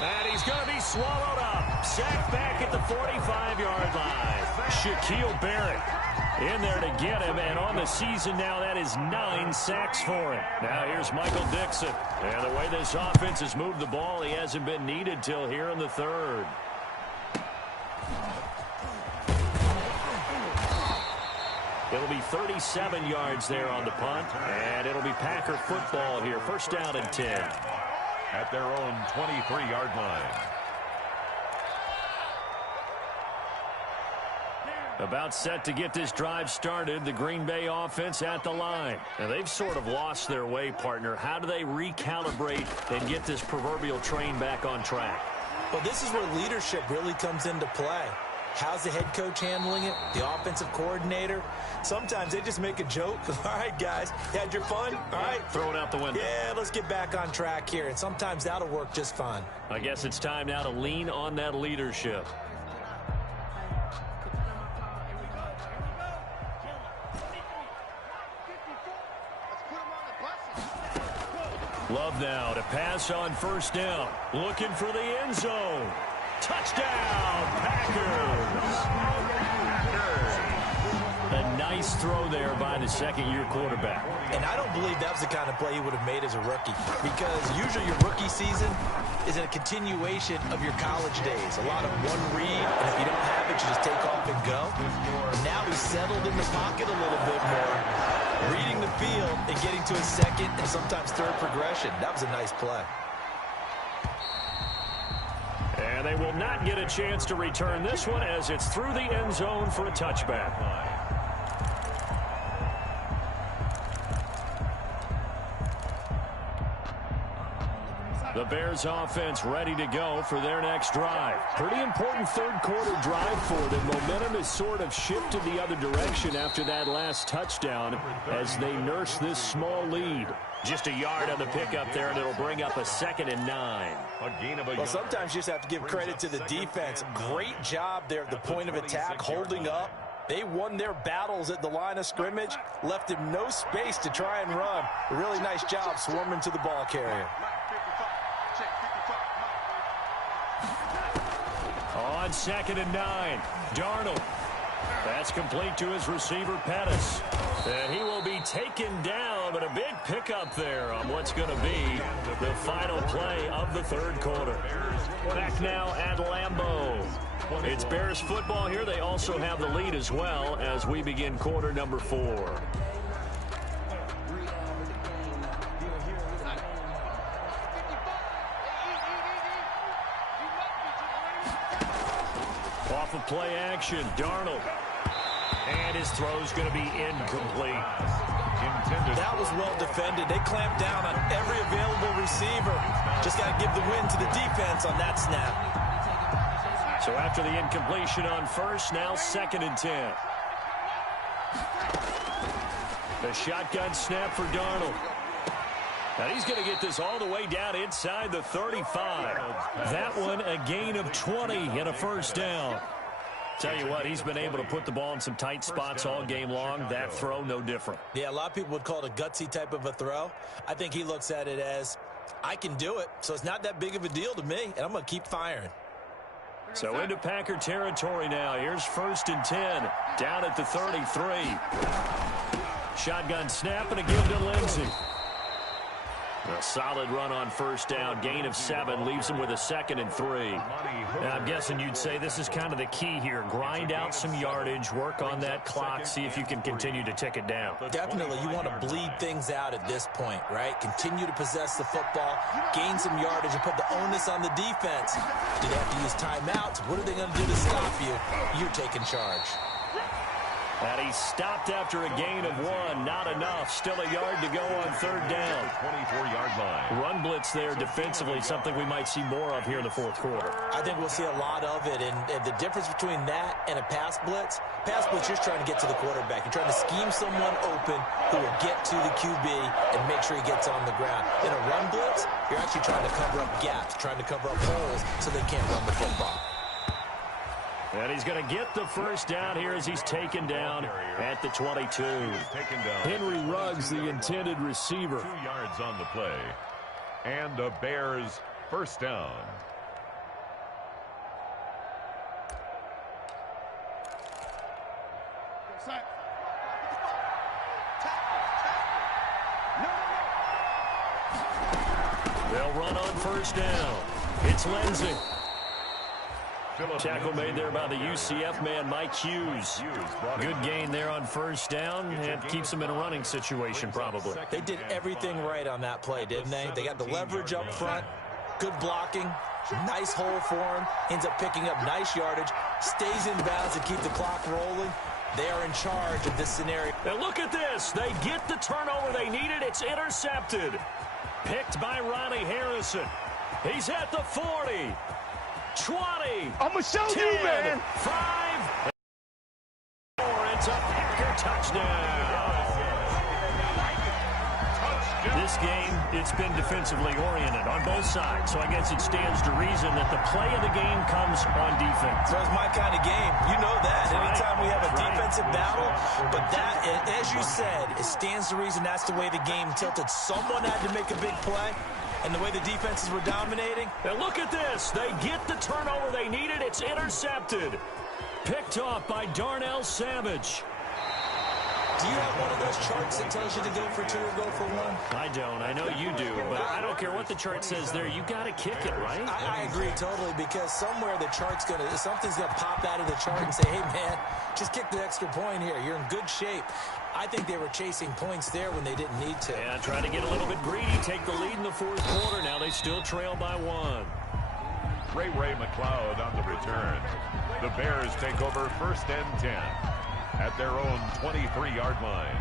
And he's going to be swallowed up. Sacked back at the 45-yard line. Shaquille Barrett in there to get him, and on the season now, that is 9 sacks for him. Now here's Michael Dixon. And the way this offense has moved the ball, he hasn't been needed till here in the third. It'll be 37 yards there on the punt, and it'll be Packer football here. First down and 10. At their own 23-yard line. About set to get this drive started, the Green Bay offense at the line. Now, they've sort of lost their way, partner. How do they recalibrate and get this proverbial train back on track? Well, this is where leadership really comes into play. How's the head coach handling it? The offensive coordinator? Sometimes they just make a joke. All right, guys, you had your fun? All right. Throw it out the window. Yeah, let's get back on track here. And sometimes that'll work just fine. I guess it's time now to lean on that leadership. Love now to pass on first down. Looking for the end zone. Touchdown, Packers. A nice throw there by the second-year quarterback. And I don't believe that was the kind of play he would have made as a rookie, because usually your rookie season is a continuation of your college days. A lot of one read, and if you don't have it, you just take off and go. Now he's settled in the pocket a little bit more, reading the field and getting to his second and sometimes third progression. That was a nice play. And they will not get a chance to return this one as it's through the end zone for a touchback. The Bears offense ready to go for their next drive. Pretty important third-quarter drive for them. Momentum has sort of shifted the other direction after that last touchdown as they nurse this small lead. Just a yard on the pickup there, and it'll bring up a 2nd and 9. Well, sometimes you just have to give credit to the defense. Great job there at the point of attack, holding up. They won their battles at the line of scrimmage, left him no space to try and run. A really nice job swarming to the ball carrier. On 2nd and 9, Darnold. That's complete to his receiver, Pettis. And he will be taken down, but a big pickup there on what's going to be the final play of the third quarter. Back now at Lambeau. It's Bears football here. They also have the lead as well as we begin quarter number 4. Off of play action, Darnold. And his throw's going to be incomplete. That was well defended. They clamped down on every available receiver. Just got to give the win to the defense on that snap. So after the incompletion on first, now 2nd and 10. The shotgun snap for Darnold. Now he's going to get this all the way down inside the 35. That one a gain of 20 and a first down. Tell you what, he's been able to put the ball in some tight spots all game long. That throw, no different. Yeah, a lot of people would call it a gutsy type of a throw. I think he looks at it as, I can do it, so it's not that big of a deal to me, and I'm going to keep firing. So into Packer territory now. Here's 1st and 10, down at the 33. Shotgun snap and a give to Lindsey. A solid run on 1st down. Gain of 7 leaves him with a 2nd and 3. Now, I'm guessing you'd say this is kind of the key here. Grind out some yardage, work on that clock, see if you can continue to tick it down. Definitely. You want to bleed things out at this point, right? Continue to possess the football, gain some yardage, and put the onus on the defense. Do they have to use timeouts? What are they going to do to stop you? You're taking charge. And he stopped after a gain of 1. Not enough. Still a yard to go on 3rd down. 24-yard line. Run blitz there defensively, something we might see more of here in the 4th quarter. I think we'll see a lot of it. And the difference between that and a pass blitz, you're trying to get to the quarterback. You're trying to scheme someone open who will get to the QB and make sure he gets on the ground. In a run blitz, you're actually trying to cover up gaps, trying to cover up holes so they can't run the football. And he's going to get the 1st down here as he's taken down at the 22. Henry Ruggs, the intended receiver. 2 yards on the play. And the Bears 1st down. They'll run on 1st down. It's Lindsey. Tackle made there by the UCF man, Mike Hughes. Good gain there on 1st down, and keeps him in a running situation probably. They did everything right on that play, didn't they? They got the leverage up front, good blocking, nice hole for him, ends up picking up nice yardage, stays in bounds to keep the clock rolling. They are in charge of this scenario. Now look at this. They get the turnover they needed. It's intercepted. Picked by Ronnie Harrison. He's at the 40. 20. I'm going to show 10, you, man. 5. 4. It's a Packer touchdown. This game, it's been defensively oriented on both sides, so I guess it stands to reason that the play of the game comes on defense. So it's my kind of game. You know that. Anytime we have a defensive battle, but that, as you said, it stands to reason that's the way the game tilted. Someone had to make a big play. And the way the defenses were dominating. Now look at this. They get the turnover they needed. It's intercepted. Picked off by Darnell Savage. Do you have one of those charts that tells you to go for 2 or go for 1? I don't. I know you do, but I don't care what the chart says there. You got to kick it, right? I agree totally, because somewhere the chart's something's gonna pop out of the chart and say, hey man, just kick the extra point here. You're in good shape. I think they were chasing points there when they didn't need to. Yeah, trying to get a little bit greedy, take the lead in the 4th quarter. Now they still trail by 1. Ray McLeod on the return. The Bears take over 1st and 10 at their own 23-yard line.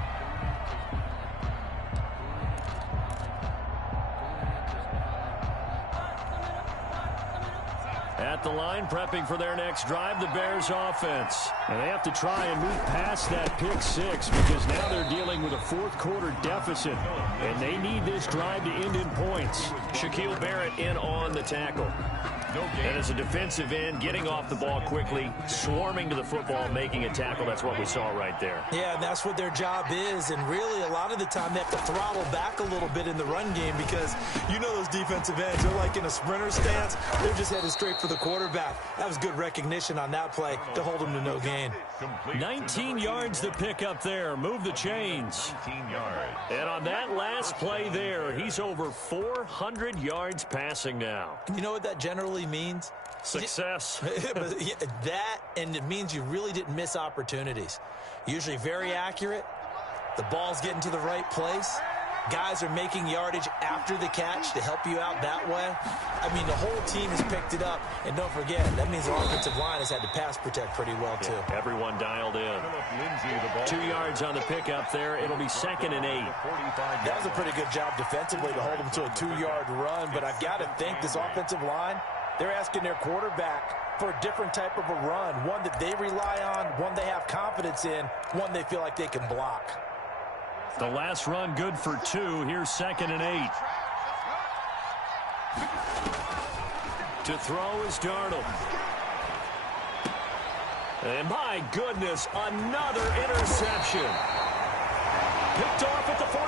At the line, prepping for their next drive, the Bears offense. And they have to try and move past that pick 6 because now they're dealing with a 4th quarter deficit. And they need this drive to end in points. Shaquille Barrett in on the tackle. And as a defensive end, getting off the ball quickly, swarming to the football, making a tackle. That's what we saw right there. Yeah, and that's what their job is. And really, a lot of the time, they have to throttle back a little bit in the run game because you know those defensive ends, they're like in a sprinter stance. They're just headed straight for the quarterback. That was good recognition on that play to hold him to no gain. 19 yards to pick up there. Move the chains. 19 yards. And on that last play there, he's over 400 yards passing now. You know what that generally means? Success. That, and it means you really didn't miss opportunities. Usually very accurate. The ball's getting to the right place. Guys are making yardage after the catch to help you out that way. I mean, the whole team has picked it up. And don't forget, that means the offensive line has had to pass protect pretty well, too. Yeah, everyone dialed in. 2 yards on the pickup there. It'll be 2nd and 8. That was a pretty good job defensively to hold them to a 2-yard run. But I've got to think this offensive line, they're asking their quarterback for a different type of a run, one that they rely on, one they have confidence in, one they feel like they can block. The last run good for 2. Here's 2nd and 8. To throw is Darnold. And my goodness, another interception. Picked off at the 49.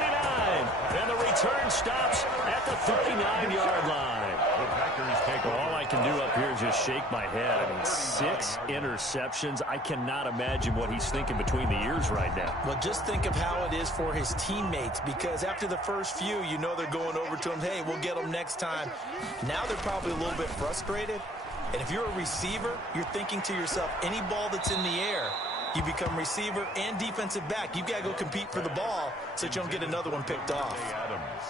And the return stops at the 39-yard line. The Packers take over. All I can do up here is just shake my head. I mean, 6 interceptions. I cannot imagine what he's thinking between the ears right now. Well, just think of how it is for his teammates, because after the first few, you know they're going over to him, hey, we'll get them next time. Now they're probably a little bit frustrated. And if you're a receiver, you're thinking to yourself, any ball that's in the air, you become receiver and defensive back. You've got to go compete for the ball so that you don't get another one picked off.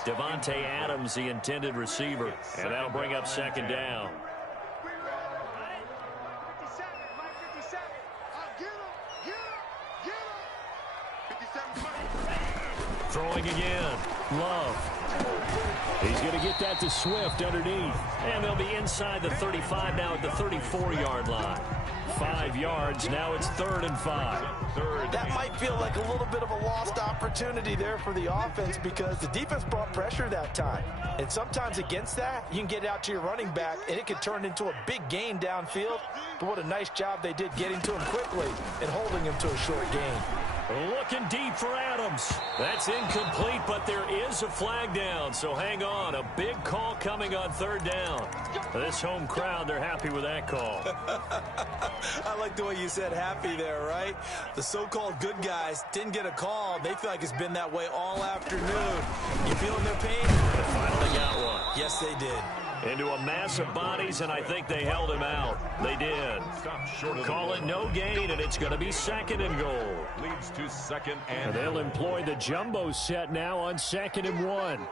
Devontae Adams, the intended receiver, and that'll bring up second down. Throwing again. Love. He's going to get that to Swift underneath. And they'll be inside the 35 now at the 34-yard line. 5 yards. Now it's 3rd and 5. That might feel like a little bit of a lost opportunity there for the offense, because the defense brought pressure that time. And sometimes against that, you can get out to your running back, and it could turn into a big gain downfield. But what a nice job they did getting to him quickly and holding him to a short gain. Looking deep for Adams. That's incomplete, but there is a flag down, so hang on. A big call coming on 3rd down. This home crowd, they're happy with that call. I like the way you said happy there, right? The so-called good guys didn't get a call. They feel like it's been that way all afternoon. You feeling their pain? They finally got one. Yes, they did. Into a mass of bodies, and I think they held him out. They did. Call it no gain, and it's going to be 2nd and goal. Leads to 2nd and They'll employ the jumbo set now on 2nd and 1.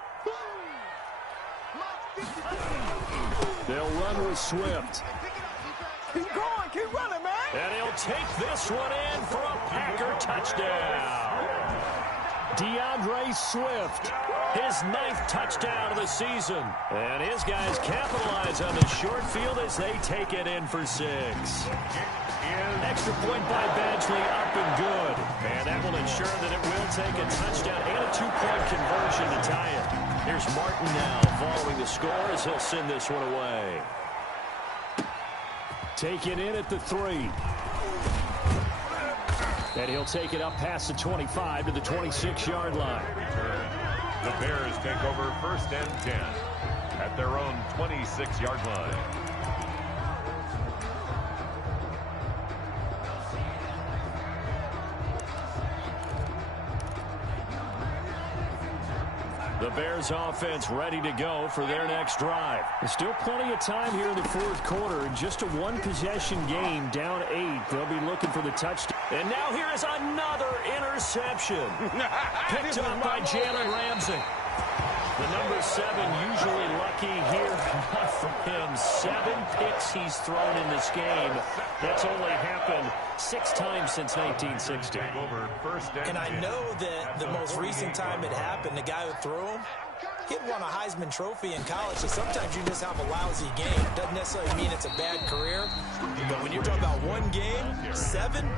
They'll run with Swift. Keep going, keep running, man. And he'll take this one in for a Packer touchdown. DeAndre Swift, his 9th touchdown of the season. And his guys capitalize on the short field as they take it in for 6. Extra point by Badgley, up and good. And that will ensure that it will take a touchdown and a 2-point conversion to tie it. Here's Martin now following the score as he'll send this one away. Taken in at the 3. And he'll take it up past the 25 to the 26-yard line. the Bears take over 1st and 10 at their own 26-yard line. The Bears offense ready to go for their next drive. There's still plenty of time here in the 4th quarter. In just a 1-possession game, down 8. They'll be looking for the touchdown. And now here is another interception. Picked up by Jalen Ramsey. The number 7 usually lucky here. Not for him. 7 picks he's thrown in this game. That's only happened 6 times since 1960. And I know that the most recent time it happened, the guy who threw him, he had won a Heisman Trophy in college, so sometimes you just have a lousy game. Doesn't necessarily mean it's a bad career, but when you're talking about one game, 7,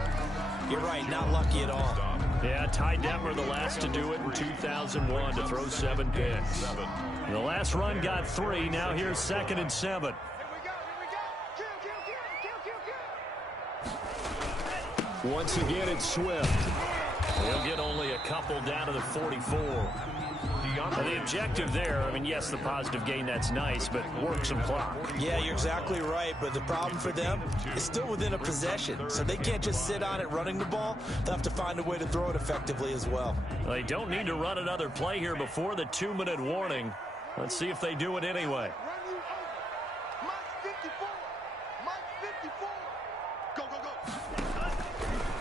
you're right, not lucky at all. Yeah, Ty Detmer, the last to do it in 2001, to throw 7 picks. The last run got 3. Now here's 2nd and 7. Once again, it's Swift. He'll get only a couple down to the 44. And the objective there, I mean, yes, the positive gain, that's nice, but work some clock. Yeah, you're exactly right, but the problem for them is still within a possession, so they can't just sit on it running the ball. They'll have to find a way to throw it effectively as well. They don't need to run another play here before the 2-minute warning. Let's see if they do it anyway.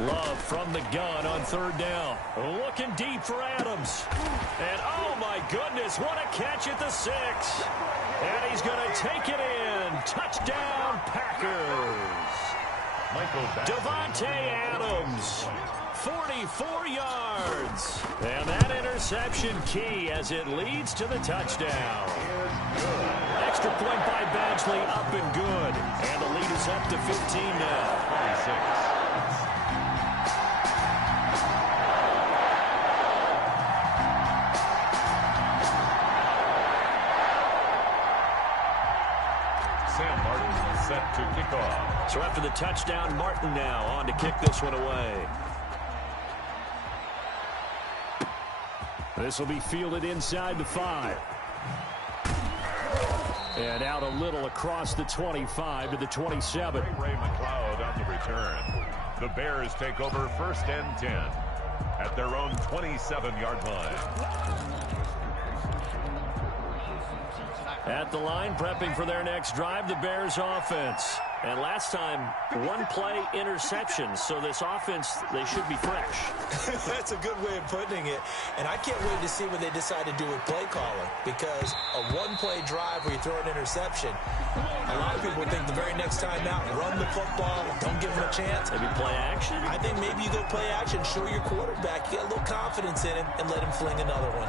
Love from the gun on 3rd down. Looking deep for Adams. And oh my goodness, what a catch at the 6. And he's going to take it in. Touchdown Packers. Devontae Adams. 44 yards. And that interception key as it leads to the touchdown. Extra point by Badgley, up and good. And the lead is up to 15 now. 26. set to kick off. So after the touchdown, Martin now on to kick this one away. This will be fielded inside the 5. And out a little across the 25 to the 27. Ray McLeod on the return. The Bears take over 1st and 10 at their own 27-yard line. At the line, prepping for their next drive, the Bears offense. And last time, one-play interception. So this offense, they should be fresh. That's a good way of putting it. And I can't wait to see what they decide to do with play calling. Because a one-play drive where you throw an interception, a lot of people think the very next time out, run the football, don't give them a chance. Maybe play action? I think maybe you go play action, show your quarterback, you get a little confidence in him, and let him fling another one.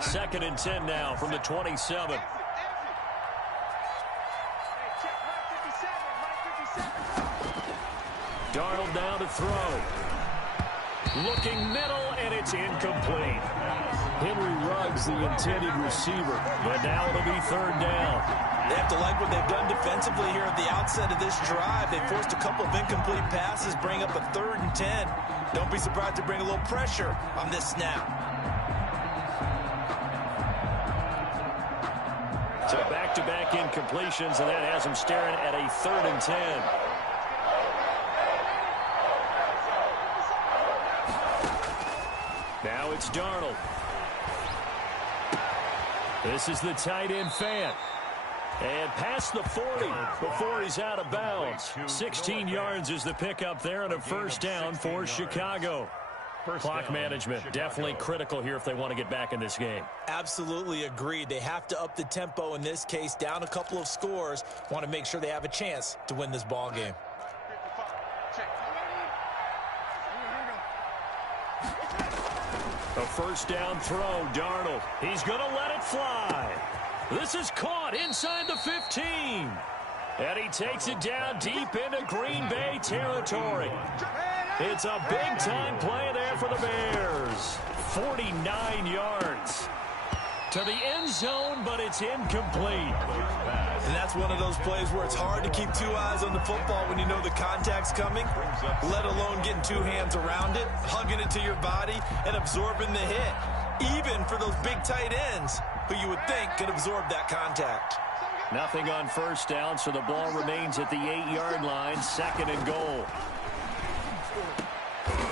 Second and 10 now from the 27. Darnold now to throw. Looking middle, and it's incomplete. Henry Ruggs, the intended receiver, but now it'll be 3rd down. They have to like what they've done defensively here at the outset of this drive. They forced a couple of incomplete passes, bring up a 3rd and 10. Don't be surprised to bring a little pressure on this snap. So back-to-back incompletions, and that has him staring at a 3rd and 10. Now it's Darnold. This is the tight end fan. And past the 40 before he's out of bounds. 16 yards is the pickup there and a 1st down for Chicago. Clock management definitely critical here if they want to get back in this game. Absolutely agreed. They have to up the tempo in this case, down a couple of scores. Want to make sure they have a chance to win this ball game. A 1st down throw, Darnold. He's going to let it fly. This is caught inside the 15. And he takes it down deep into Green Bay territory. It's a big-time play there for the Bears. 49 yards to the end zone, but it's incomplete. And that's one of those plays where it's hard to keep 2 eyes on the football when you know the contact's coming, let alone getting 2 hands around it, hugging it to your body, and absorbing the hit. Even for those big tight ends who you would think could absorb that contact. Nothing on 1st down, so the ball remains at the 8-yard line, 2nd and goal.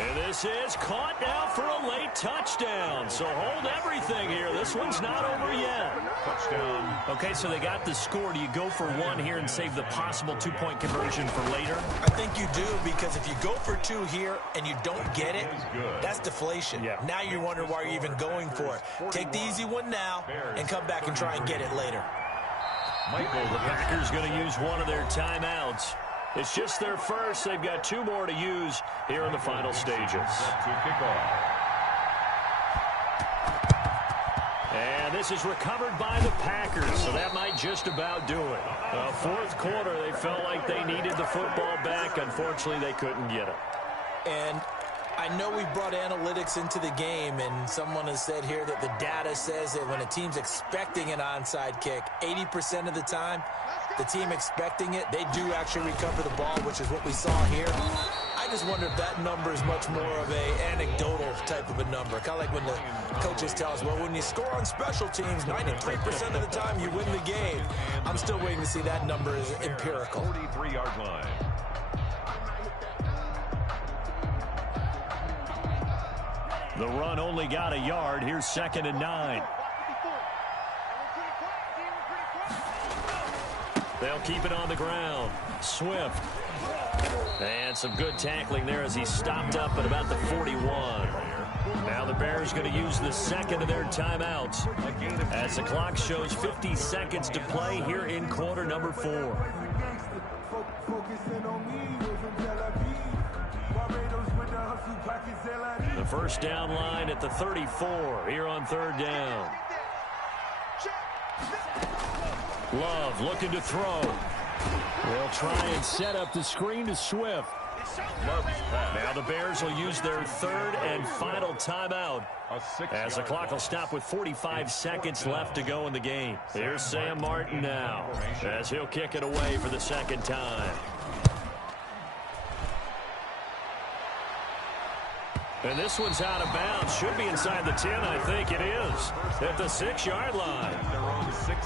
And this is caught now for a late touchdown. So hold everything here. This one's not over yet. Touchdown. Okay, so they got the score. Do you go for 1 here and save the possible 2-point conversion for later? I think you do, because if you go for 2 here and you don't get it, that's deflation. Yeah. Now you're wondering why you're even going for it. Take the easy one now and come back and try and get it later. The Packers going to use one of their timeouts. It's just their first. They've got 2 more to use here in the final stages. And this is recovered by the Packers, so that might just about do it. 4th quarter, they felt like they needed the football back. Unfortunately, they couldn't get it. And I know we brought analytics into the game, and someone has said here that the data says that when a team's expecting an onside kick, 80% of the time, the team expecting it, they do actually recover the ball, which is what we saw here. I just wonder if that number is much more of a anecdotal type of a number. Kind of like when the coaches tell us, well, when you score on special teams, 93% of the time you win the game. I'm still waiting to see that number is empirical. 43-yard line. The run only got a yard. Here's 2nd and 9. They'll keep it on the ground. Swift. And some good tackling there as he stopped up at about the 41. Now the Bears going to use the 2nd of their timeouts as the clock shows 50 seconds to play here in quarter number 4. The 1st down line at the 34 here on 3rd down. Love looking to throw. They'll try and set up the screen to Swift. Now the Bears will use their third and final timeout as the clock will stop with 45 seconds left to go in the game. Here's Sam Martin now as he'll kick it away for the second time. And this one's out of bounds. Should be inside the 10, I think it is. At the 6-yard line.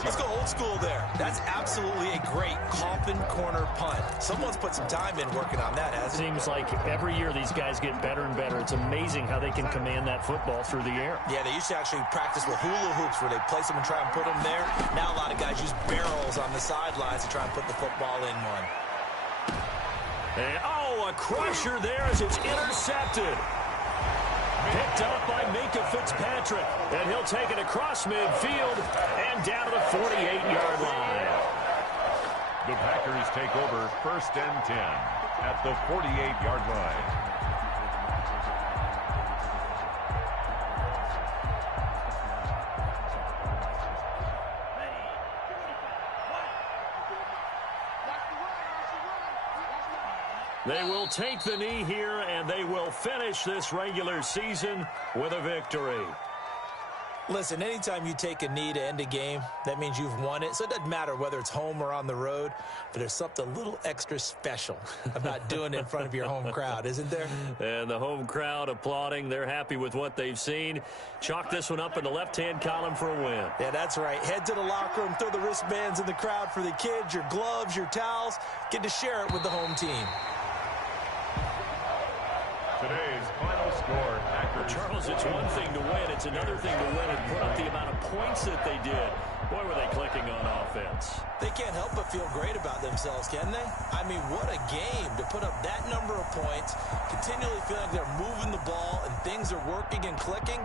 Let's go old school there. That's absolutely a great coffin corner punt. Someone's put some time in working on that, hasn't it? Seems like every year these guys get better and better. It's amazing how they can command that football through the air. Yeah, they used to actually practice with hula hoops where they place them and try and put them there. Now a lot of guys use barrels on the sidelines to try and put the football in one. And, a crusher there as it's intercepted. Picked up by Minka Fitzpatrick. And he'll take it across midfield and down to the 48-yard line. The Packers take over 1st and 10 at the 48-yard line. They will take the knee here, and they will finish this regular season with a victory. Listen, anytime you take a knee to end a game, that means you've won it. So it doesn't matter whether it's home or on the road, but there's something a little extra special about doing it in front of your home crowd, isn't there? And the home crowd applauding. They're happy with what they've seen. Chalk this one up in the left-hand column for a win. Yeah, that's right. Head to the locker room, throw the wristbands in the crowd for the kids, your gloves, your towels. Get to share it with the home team. Today's final score, Packers. Charles, it's one thing to win. It's another thing to win and put up the amount of points that they did. Boy, were they clicking on offense. They can't help but feel great about themselves, can they? I mean, what a game to put up that number of points, continually feel like they're moving the ball and things are working and clicking.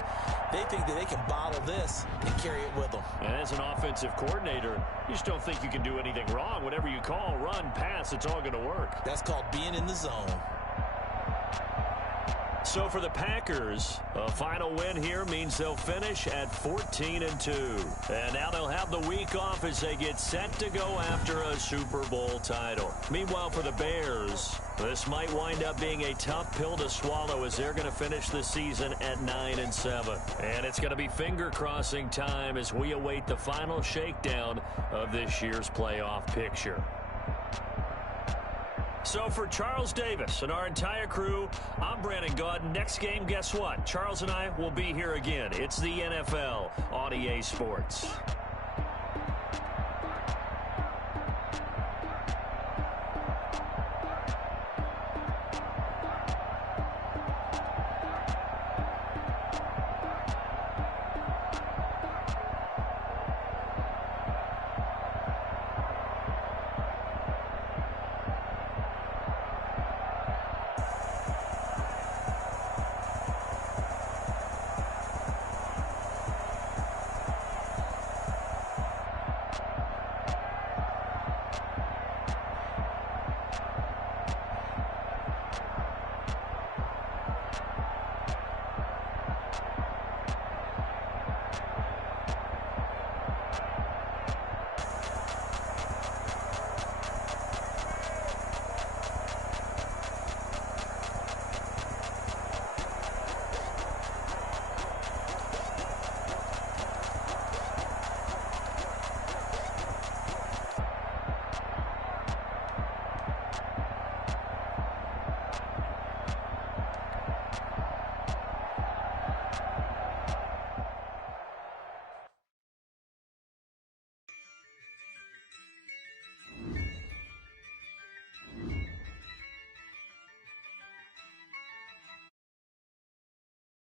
They think that they can bottle this and carry it with them. And as an offensive coordinator, you just don't think you can do anything wrong. Whatever you call, run, pass, it's all going to work. That's called being in the zone. So for the Packers, a final win here means they'll finish at 14-2. And now they'll have the week off as they get set to go after a Super Bowl title. Meanwhile, for the Bears, this might wind up being a tough pill to swallow as they're going to finish the season at 9-7. And it's going to be finger-crossing time as we await the final shakedown of this year's playoff picture. So for Charles Davis and our entire crew, I'm Brandon Gaudin. Next game, guess what? Charles and I will be here again. It's the NFL on EA Sports.